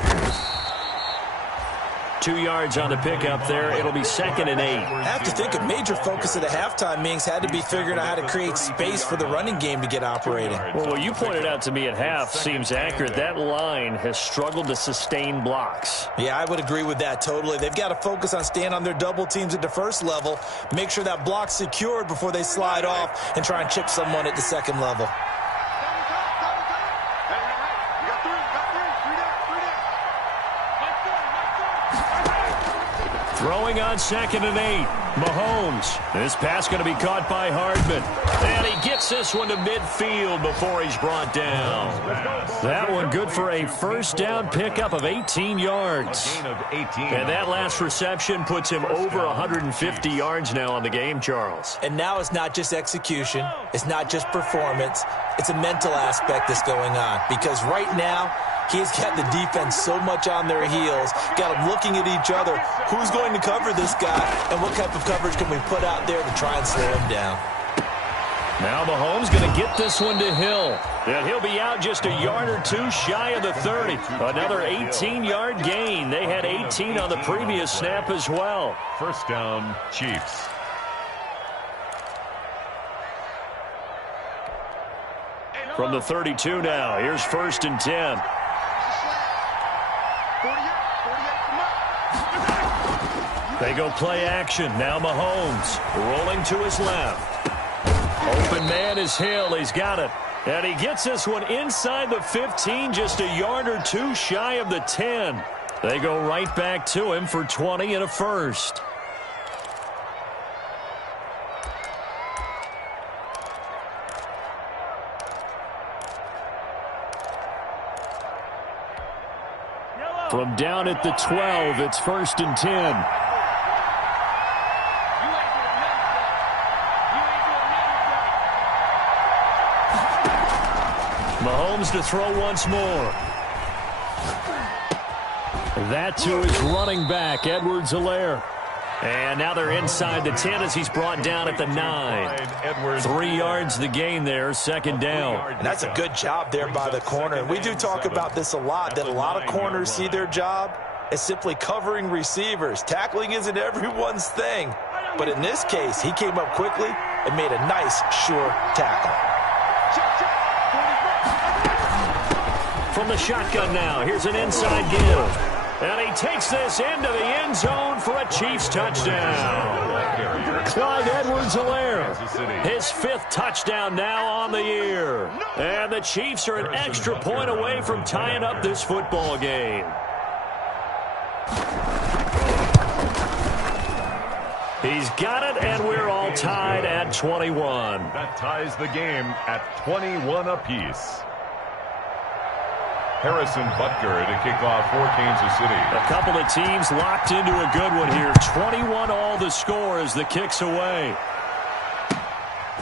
2 yards on the pickup there. It'll be 2nd and 8. I have to think a major focus of the halftime meetings had to be figuring out how to create space for the running game to get operating. Well, what you pointed out to me at half seems accurate. That line has struggled to sustain blocks. Yeah, I would agree with that totally. They've got to focus on staying on their double teams at the first level, make sure that block's secured before they slide off and try and chip someone at the second level. Throwing on 2nd and 8. Mahomes. This pass going to be caught by Hardman. And he gets this one to midfield before he's brought down. That one good for a first down pickup of 18 yards. And that last reception puts him over 150 yards now on the game, Charles. And now it's not just execution. It's not just performance. It's a mental aspect that's going on. Because right now, he's got the defense so much on their heels, got them looking at each other. Who's going to cover this guy, and what type of coverage can we put out there to try and slow him down? Now Mahomes going to get this one to Hill. And he'll be out just a yard or two shy of the 30. Another 18-yard gain. They had 18 on the previous snap as well. First down, Chiefs. From the 32 now, here's 1st and 10. They go play action. Now Mahomes rolling to his left. Open man is Hill. He's got it. And he gets this one inside the 15, just a yard or two shy of the 10. They go right back to him for 20 and a first. From down at the 12, it's 1st and 10. Mahomes to throw once more. That to his running back, Edwards-Helaire. And now they're inside the 10 as he's brought down at the 9. 3 yards the gain there, 2nd down. And that's a good job there by the corner. And we do talk about this a lot, that a lot of corners see their job as simply covering receivers. Tackling isn't everyone's thing. But in this case, he came up quickly and made a nice, sure tackle. From the shotgun now, here's an inside give. And he takes this into the end zone for a Chiefs touchdown. Clyde Edwards-Helaire, his 5th touchdown now on the year. And the Chiefs are an extra point away from tying up this football game. He's got it, and we're all tied at 21. That ties the game at 21 apiece. Harrison Butker to kick off for Kansas City. A couple of teams locked into a good one here. 21 all the score as the kick's away.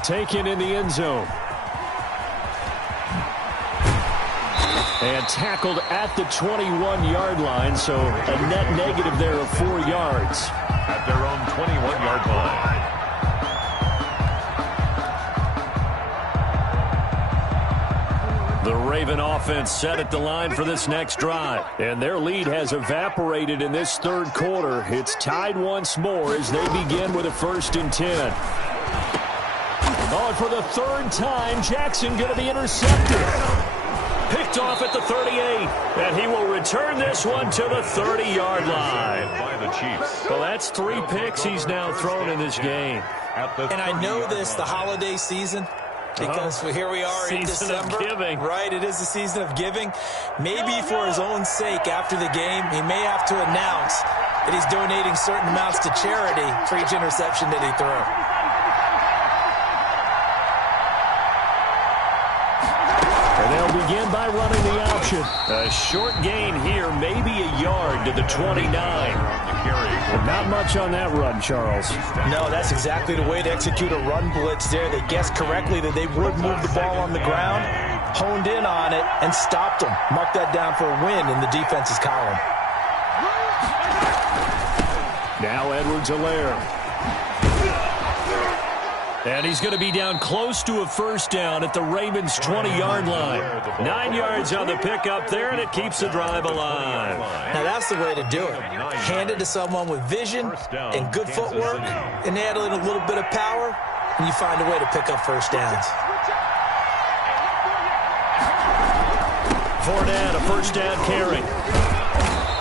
Taken in the end zone. And tackled at the 21-yard line, so a net negative there of 4 yards. At their own 21-yard line. The Raven offense set at the line for this next drive. And their lead has evaporated in this 3rd quarter. It's tied once more as they begin with a 1st and 10. Oh, and for the 3rd time, Jackson going to be intercepted. Picked off at the 38. And he will return this one to the 30-yard line. By the Chiefs. Well, that's 3 picks he's now thrown in this game. And I know this, the holiday season, because here we are in December. Giving. Right, it is the season of giving. Maybe for his own sake after the game, he may have to announce that he's donating certain amounts to charity for each interception that he threw. And they'll begin by running the option. A short gain here, maybe a yard to the 29. Not much on that run, Charles. No, that's exactly the way to execute a run blitz there. They guessed correctly that they would move the ball on the ground, honed in on it, and stopped them. Mark that down for a win in the defense's column. Now Edwards-Helaire. And he's going to be down close to a 1st down at the Ravens' 20-yard line. 9 yards on the pickup there, and it keeps the drive alive. Now, that's the way to do it. Hand it to someone with vision and good footwork, and add in a little bit of power, and you find a way to pick up 1st downs. Fournette, a 1st down carry.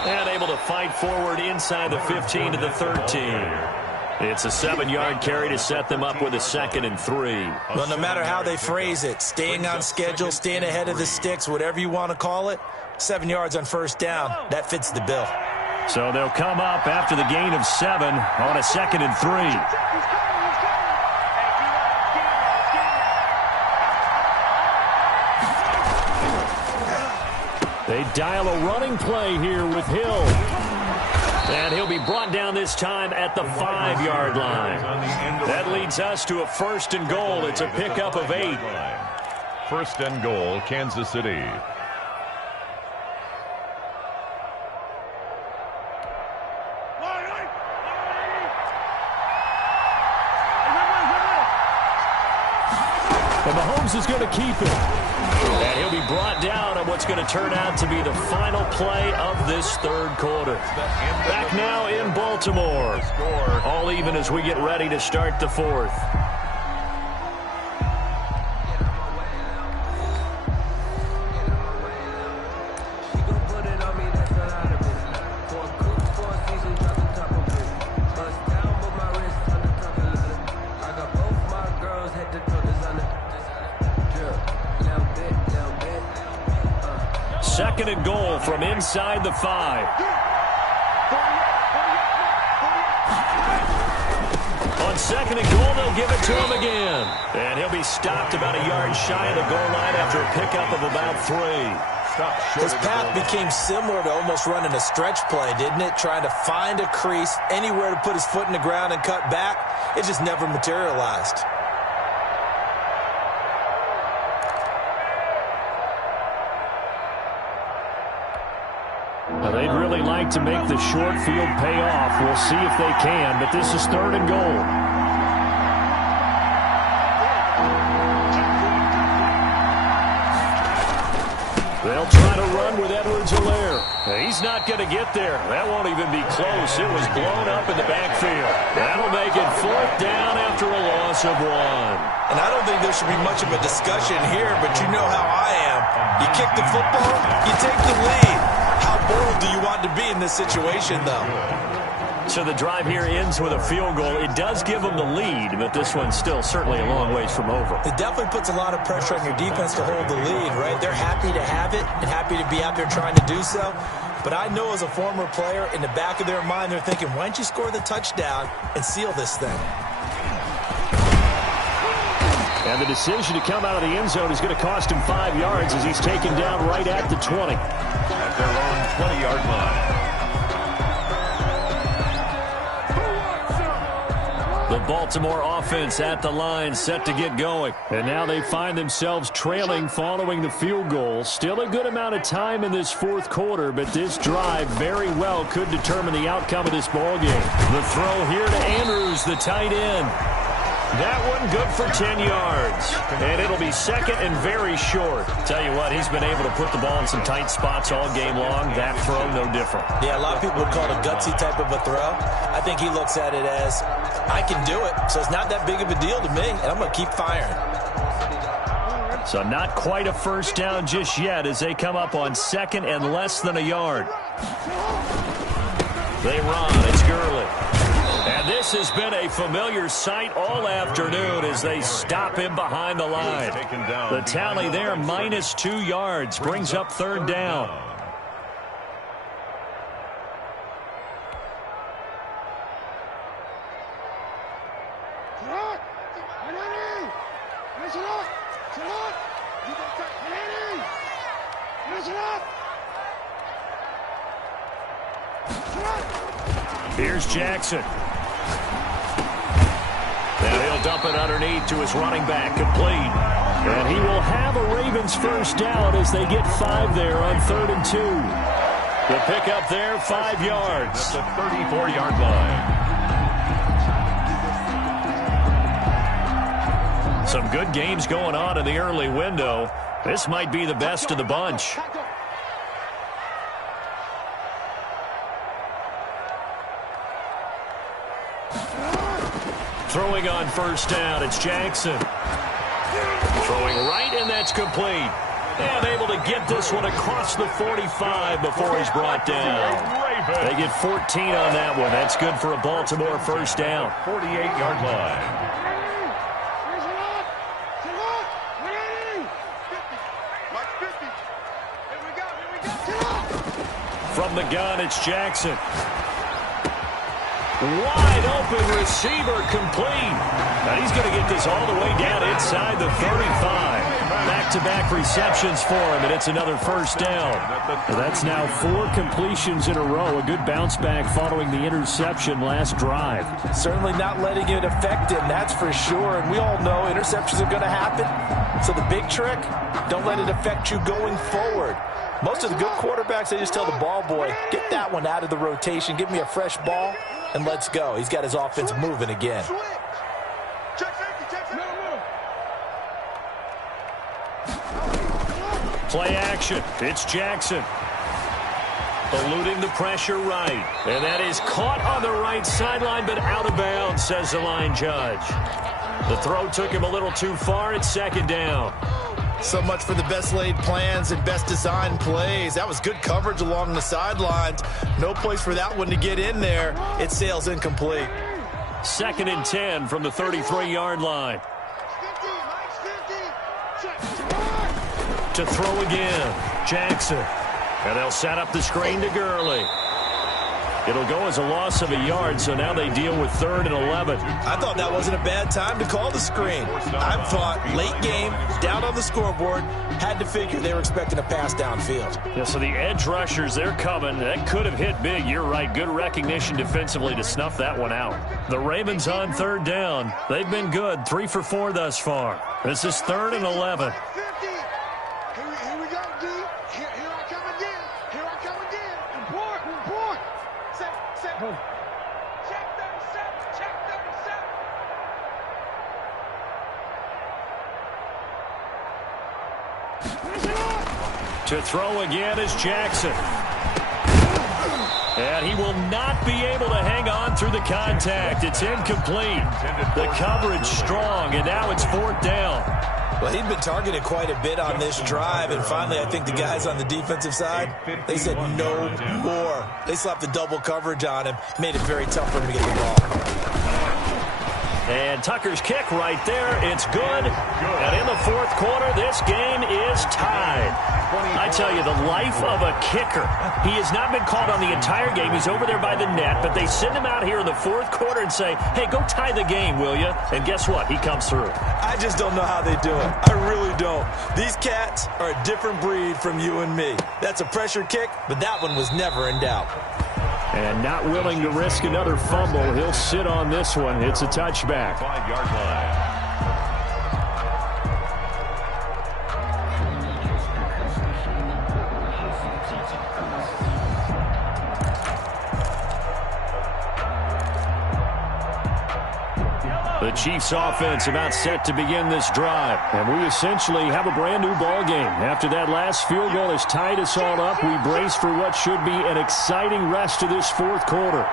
And able to fight forward inside the 15 to the 13. It's a 7-yard carry to set them up with a 2nd and 3. Well, no matter how they phrase it, staying on schedule, staying ahead of the sticks, whatever you want to call it, 7 yards on 1st down, that fits the bill. So they'll come up after the gain of 7 on a 2nd and 3. They dial a running play here with Hill. And he'll be brought down this time at the 5-yard line. That leads us to a 1st and goal. It's a pickup of 8. 1st and goal, Kansas City. And Mahomes is going to keep it. And he'll be brought down on what's going to turn out to be the final play of this 3rd quarter. Back now in Baltimore. All even as we get ready to start the 4th. 2nd and goal from inside the 5. On 2nd and goal, they'll give it to him again. And he'll be stopped about a yard shy of the goal line after a pickup of about 3. His path became similar to almost running a stretch play, didn't it? Trying to find a crease, anywhere to put his foot in the ground and cut back. It just never materialized. Now, they'd really like to make the short field pay off. We'll see if they can, but this is 3rd and goal. They'll try to run with Edwards-Helaire. He's not going to get there. That won't even be close. It was blown up in the backfield. That'll make it 4th down after a loss of 1. And I don't think there should be much of a discussion here, but you know how I am. You kick the football, you take the lead. How bold do you want to be in this situation, though? So the drive here ends with a field goal. It does give them the lead, but this one's still certainly a long ways from over. It definitely puts a lot of pressure on your defense to hold the lead, right? They're happy to have it and happy to be out there trying to do so. But I know as a former player, in the back of their mind, they're thinking, why don't you score the touchdown and seal this thing? And the decision to come out of the end zone is going to cost him 5 yards as he's taken down right at the 20. At their own 20-yard line. The Baltimore offense at the line, set to get going. And now they find themselves trailing following the field goal. Still a good amount of time in this 4th quarter, but this drive very well could determine the outcome of this ball game. The throw here to Andrews, the tight end. That one good for 10 yards. And it'll be 2nd and very short. Tell you what, he's been able to put the ball in some tight spots all game long. That throw, no different. Yeah, a lot of people would call it a gutsy type of a throw. I think he looks at it as, I can do it, so it's not that big of a deal to me, and I'm going to keep firing. So not quite a 1st down just yet as they come up on 2nd and less than a yard. They run. It's Gurley. And this has been a familiar sight all afternoon as they stop him behind the line. The tally there, minus 2 yards, brings up 3rd down. Here's Jackson. And he'll dump it underneath to his running back, complete. And he will have a Ravens 1st down as they get 5 there on 3rd and 2. The pickup there, 5 yards. At the 34-yard line. Some good games going on in the early window. This might be the best of the bunch. Throwing on 1st down, it's Jackson. Throwing right, and that's complete. And able to get this one across the 45 before he's brought down. They get 14 on that one. That's good for a Baltimore 1st down. 48-yard line. From the gun, it's Jackson. Wide open receiver, complete. Now he's going to get this all the way down inside the 35. Back-to-back receptions for him, and it's another 1st down. That's now 4 completions in a row. A good bounce back following the interception last drive. Certainly not letting it affect him, that's for sure. And we all know interceptions are going to happen. So the big trick, don't let it affect you going forward. Most of the good quarterbacks, they just tell the ball boy, get that one out of the rotation, give me a fresh ball, and let's go. He's got his offense moving again. Play action. It's Jackson. Eluding the pressure right. And that is caught on the right sideline, but out of bounds, says the line judge. The throw took him a little too far. It's 2nd down. So much for the best laid plans and best designed plays. That was good coverage along the sidelines. No place for that one to get in there. It sails incomplete. 2nd and 10 from the 33-yard line. To throw again. Jackson. And they'll set up the screen to Gurley. It'll go as a loss of a yard, so now they deal with 3rd and 11. I thought that wasn't a bad time to call the screen. I thought late game, down on the scoreboard, had to figure they were expecting a pass downfield. Yeah, so the edge rushers, they're coming. That could have hit big. You're right. Good recognition defensively to snuff that one out. The Ravens on 3rd down. They've been good. 3 for 4 thus far. This is 3rd and 11. Here we go, D. Here I come again. Here I come again. Report. Set. Check 37. To throw again is Jackson. And he will not be able to hang on through the contact. It's incomplete. The coverage strong, and now it's 4th down. Well, he'd been targeted quite a bit on this drive, and finally I think the guys on the defensive side, they said no more. They slapped the double coverage on him, made it very tough for him to get the ball. And Tucker's kick right there. It's good. And in the 4th quarter, this game is tied. I tell you, the life of a kicker. He has not been called on the entire game. He's over there by the net, but they send him out here in the 4th quarter and say, hey, go tie the game, will you? And guess what? He comes through. I just don't know how they do it. I really don't. These cats are a different breed from you and me. That's a pressure kick, but that one was never in doubt. And not willing to risk another fumble. He'll sit on this one. It's a touchback. 5-yard line. The Chiefs offense about set to begin this drive. And we essentially have a brand new ball game. After that last field goal has tied us all up, we brace for what should be an exciting rest of this 4th quarter.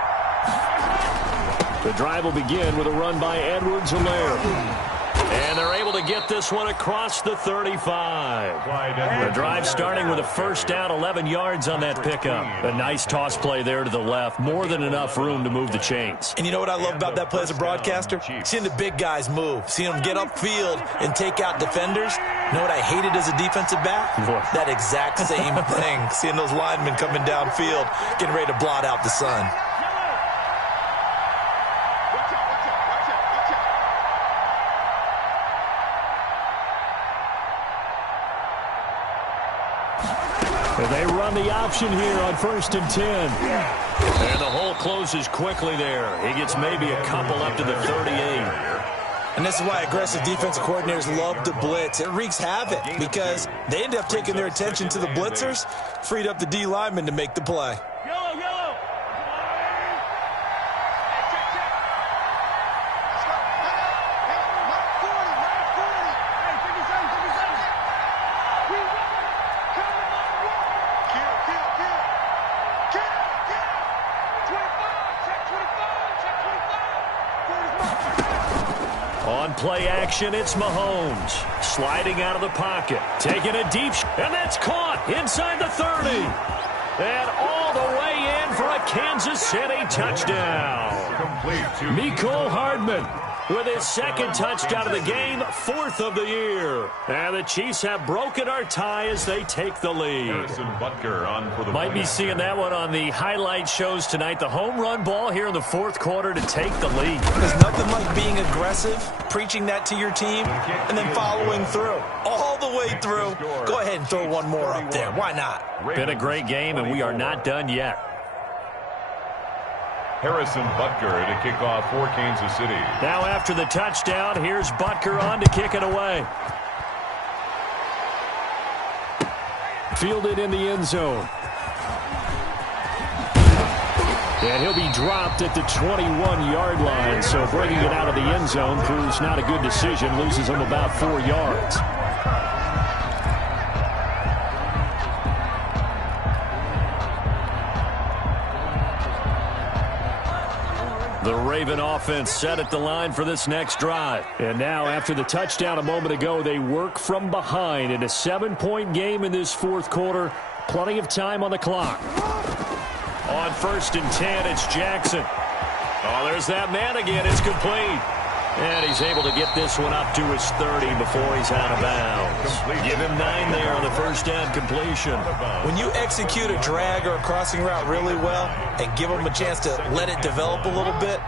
The drive will begin with a run by Edwards-Helaire. And they're able to get this one across the 35. The drive starting with a 1st down, 11 yards on that pickup. A nice toss play there to the left. More than enough room to move the chains. And you know what I love about that play as a broadcaster? Seeing the big guys move. Seeing them get upfield and take out defenders. You know what I hated as a defensive back? That exact same thing. Seeing those linemen coming downfield, getting ready to blot out the sun. They run the option here on 1st and 10. And the hole closes quickly there. He gets maybe a couple up to the 38. And this is why aggressive defensive coordinators love to blitz. It wreaks havoc because they end up taking their attention to the blitzers, freed up the D lineman to make the play. On play action, it's Mahomes. Sliding out of the pocket. Taking a deep shot. And that's caught inside the 30. And all the way in for a Kansas City touchdown. Mecole Hardman with his 2nd touchdown of the game, 4th of the year. And the Chiefs have broken our tie as they take the lead. Might be seeing that one on the highlight shows tonight. The home run ball here in the 4th quarter to take the lead. There's nothing like being aggressive, preaching that to your team, and then following through. All the way through. Go ahead and throw one more up there. Why not? Been a great game, and we are not done yet. Harrison Butker to kick off for Kansas City. Now after the touchdown, here's Butker on to kick it away. Fielded in the end zone. And he'll be dropped at the 21-yard line, so bringing it out of the end zone proves not a good decision. Loses him about 4 yards. The Raven offense set at the line for this next drive. And now, after the touchdown a moment ago, they work from behind in a 7-point game in this 4th quarter. Plenty of time on the clock. On 1st and 10, it's Jackson. Oh, there's that man again. It's complete. And he's able to get this one up to his 30 before he's out of bounds. Give him 9 there on the first down completion. When you execute a drag or a crossing route really well and give them a chance to let it develop a little bit,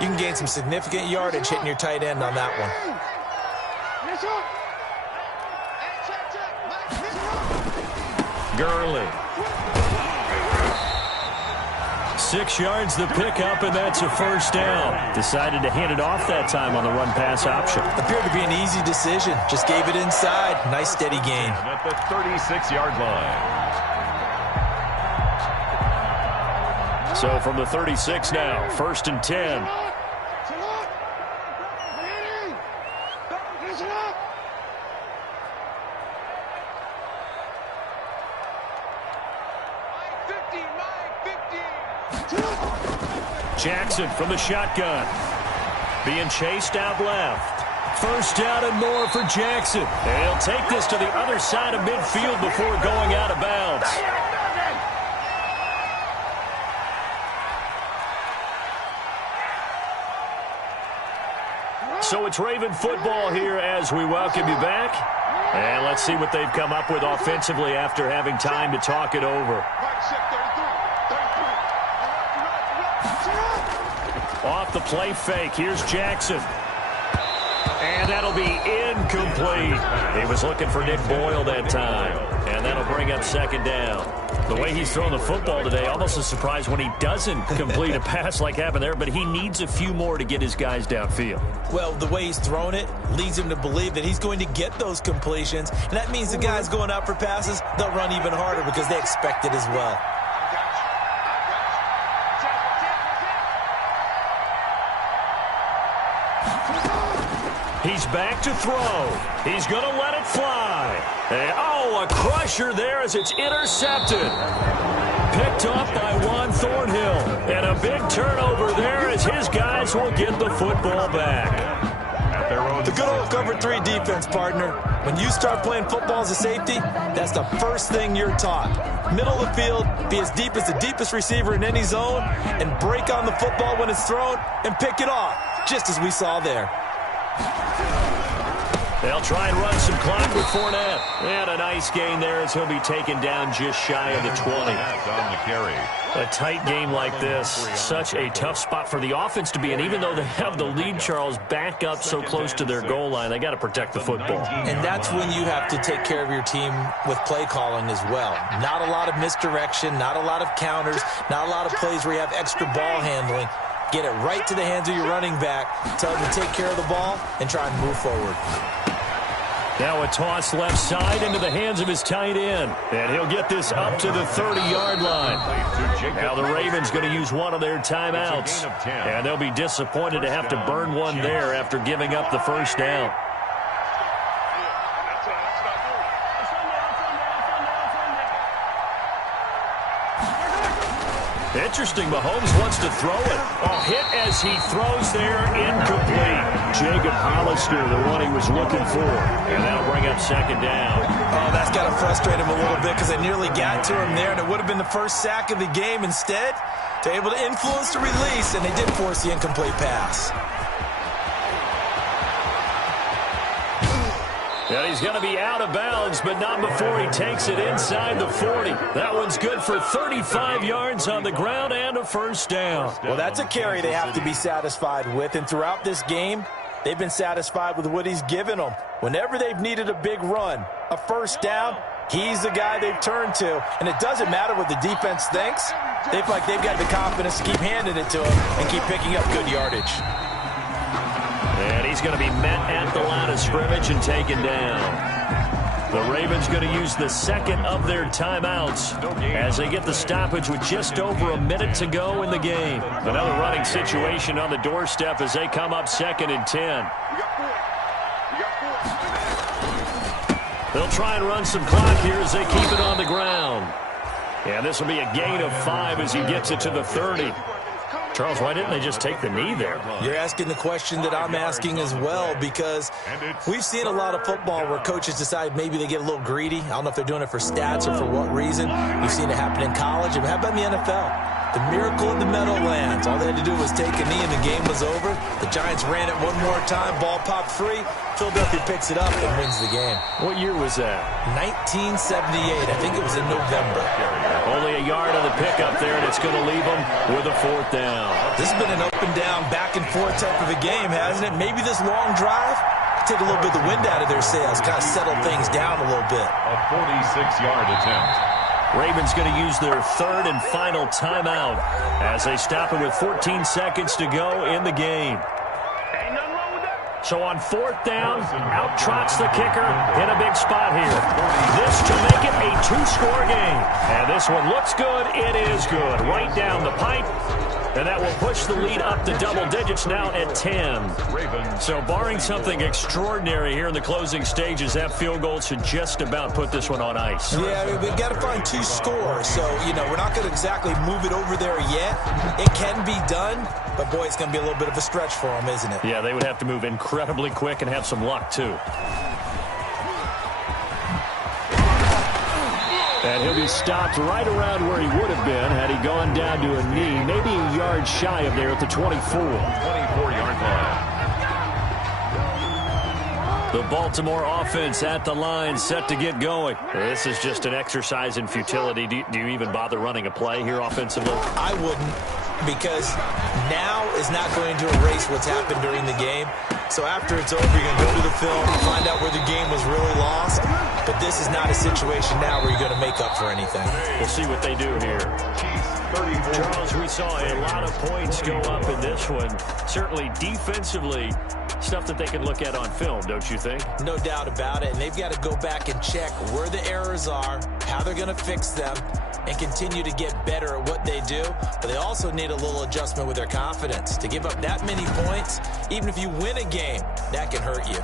you can gain some significant yardage hitting your tight end on that one. Gurley. 6 yards the pickup, and that's a first down. Decided to hand it off that time on the run-pass option. Appeared to be an easy decision. Just gave it inside. Nice steady gain. At the 36-yard line. So from the 36 now, 1st and 10. Jackson from the shotgun. Being chased out left. First down and more for Jackson. And he'll take this to the other side of midfield before going out of bounds. So it's Raven football here as we welcome you back. And let's see what they've come up with offensively after having time to talk it over. Off the play fake. Here's Jackson. And that'll be incomplete. He was looking for Nick Boyle that time. And that'll bring up 2nd down. The way he's throwing the football today, almost a surprise when he doesn't complete a pass like happened there, but he needs a few more to get his guys downfield. Well, the way he's thrown it leads him to believe that he's going to get those completions. And that means the guys going out for passes, they'll run even harder because they expect it as well. He's back to throw. He's going to let it fly. And, a crusher there as it's intercepted. Picked up by Juan Thornhill. And a big turnover there as his guys will get the football back. The good old cover 3 defense, partner. When you start playing football as a safety, that's the first thing you're taught. Middle of the field, be as deep as the deepest receiver in any zone, and break on the football when it's thrown and pick it off, just as we saw there. They'll try and run some clock with Fournette. And a nice gain there as he'll be taken down just shy of the 20. On the carry. A tight game like this, such a tough spot for the offense to be in. Even though they have the lead, Charles, back up so close to their goal line, they got to protect the football. And that's when you have to take care of your team with play calling as well. Not a lot of misdirection, not a lot of counters, not a lot of plays where you have extra ball handling. Get it right to the hands of your running back, tell him to take care of the ball, and try and move forward. Now a toss left side into the hands of his tight end. And he'll get this up to the 30-yard line. Now the Ravens going to use one of their timeouts. And they'll be disappointed to have to burn one there after giving up the first down. Interesting, Mahomes wants to throw it. Hit as he throws there, incomplete. Jacob Hollister, the one he was looking for. And that'll bring up 2nd down. That's got to frustrate him a little bit because they nearly got to him there, and it would have been the first sack of the game. Instead, they're able to influence the release, and they did force the incomplete pass. And he's going to be out of bounds, but not before he takes it inside the 40. That one's good for 35 yards on the ground and a first down. Well, that's a carry they have to be satisfied with, and throughout this game, they've been satisfied with what he's given them. Whenever they've needed a big run, a first down, he's the guy they've turned to. And it doesn't matter what the defense thinks. They feel like they've got the confidence to keep handing it to him and keep picking up good yardage. And he's going to be met at the line of scrimmage and taken down. The Ravens going to use the 2nd of their timeouts as they get the stoppage with just over a minute to go in the game. Another running situation on the doorstep as they come up 2nd and 10. They'll try and run some clock here as they keep it on the ground. And this will be a gain of 5 as he gets it to the 30. Charles, why didn't they just take the knee there? You're asking the question that I'm asking as well, because we've seen a lot of football where coaches decide maybe they get a little greedy. I don't know if they're doing it for stats or for what reason. We've seen it happen in college. And how about in the NFL? The miracle in the Meadowlands. All they had to do was take a knee and the game was over. The Giants ran it one more time. Ball popped free. Philadelphia picks it up and wins the game. What year was that? 1978. I think it was in November. Only a yard on the pickup there, and it's going to leave them with a 4th down. This has been an up and down, back and forth type of a game, hasn't it? Maybe this long drive take a little bit of the wind out of their sails, kind of settle things down a little bit. A 46-yard attempt. Ravens going to use their 3rd and final timeout as they stop it with 14 seconds to go in the game. So on 4th down, out trots the kicker in a big spot here. This to make it a 2-score game. And this one looks good. It is good. Right down the pipe. And that will push the lead up to double digits now at 10. So barring something extraordinary here in the closing stages, that field goal should just about put this one on ice. Yeah, I mean, we've got to find 2 scores. So, you know, we're not going to exactly move it over there yet. It can be done, but, boy, it's going to be a little bit of a stretch for them, isn't it? Yeah, they would have to move incredibly quick and have some luck, too. And he'll be stopped right around where he would have been had he gone down to a knee, maybe a yard shy of there at the 24. 24-yard line. The Baltimore offense at the line, set to get going. This is just an exercise in futility. Do you even bother running a play here offensively? I wouldn't, because now is not going to erase what's happened during the game. So after it's over, you're going to go to the film, find out where the game was really lost. But this is not a situation now where you're going to make up for anything. We'll see what they do here. Charles, we saw a lot of points go up in this one. Certainly defensively, stuff that they can look at on film, don't you think? No doubt about it. And they've got to go back and check where the errors are, how they're going to fix them, and continue to get better at what they do. But they also need a little adjustment with their confidence. To give up that many points, even if you win a game, that can hurt you.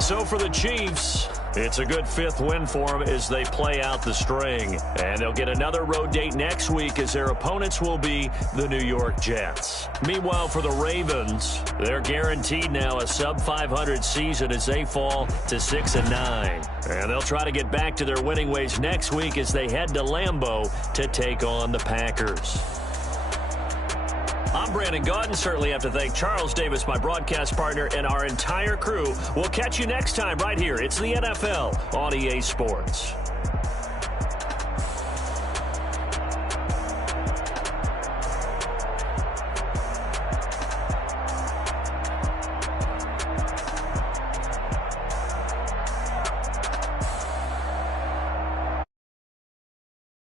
So for the Chiefs, it's a good 5th win for them as they play out the string. And they'll get another road date next week as their opponents will be the New York Jets. Meanwhile, for the Ravens, they're guaranteed now a sub-500 season as they fall to 6-9. And they'll try to get back to their winning ways next week as they head to Lambeau to take on the Packers. I'm Brandon Gaudin. Certainly have to thank Charles Davis, my broadcast partner, and our entire crew. We'll catch you next time right here. It's the NFL on EA Sports.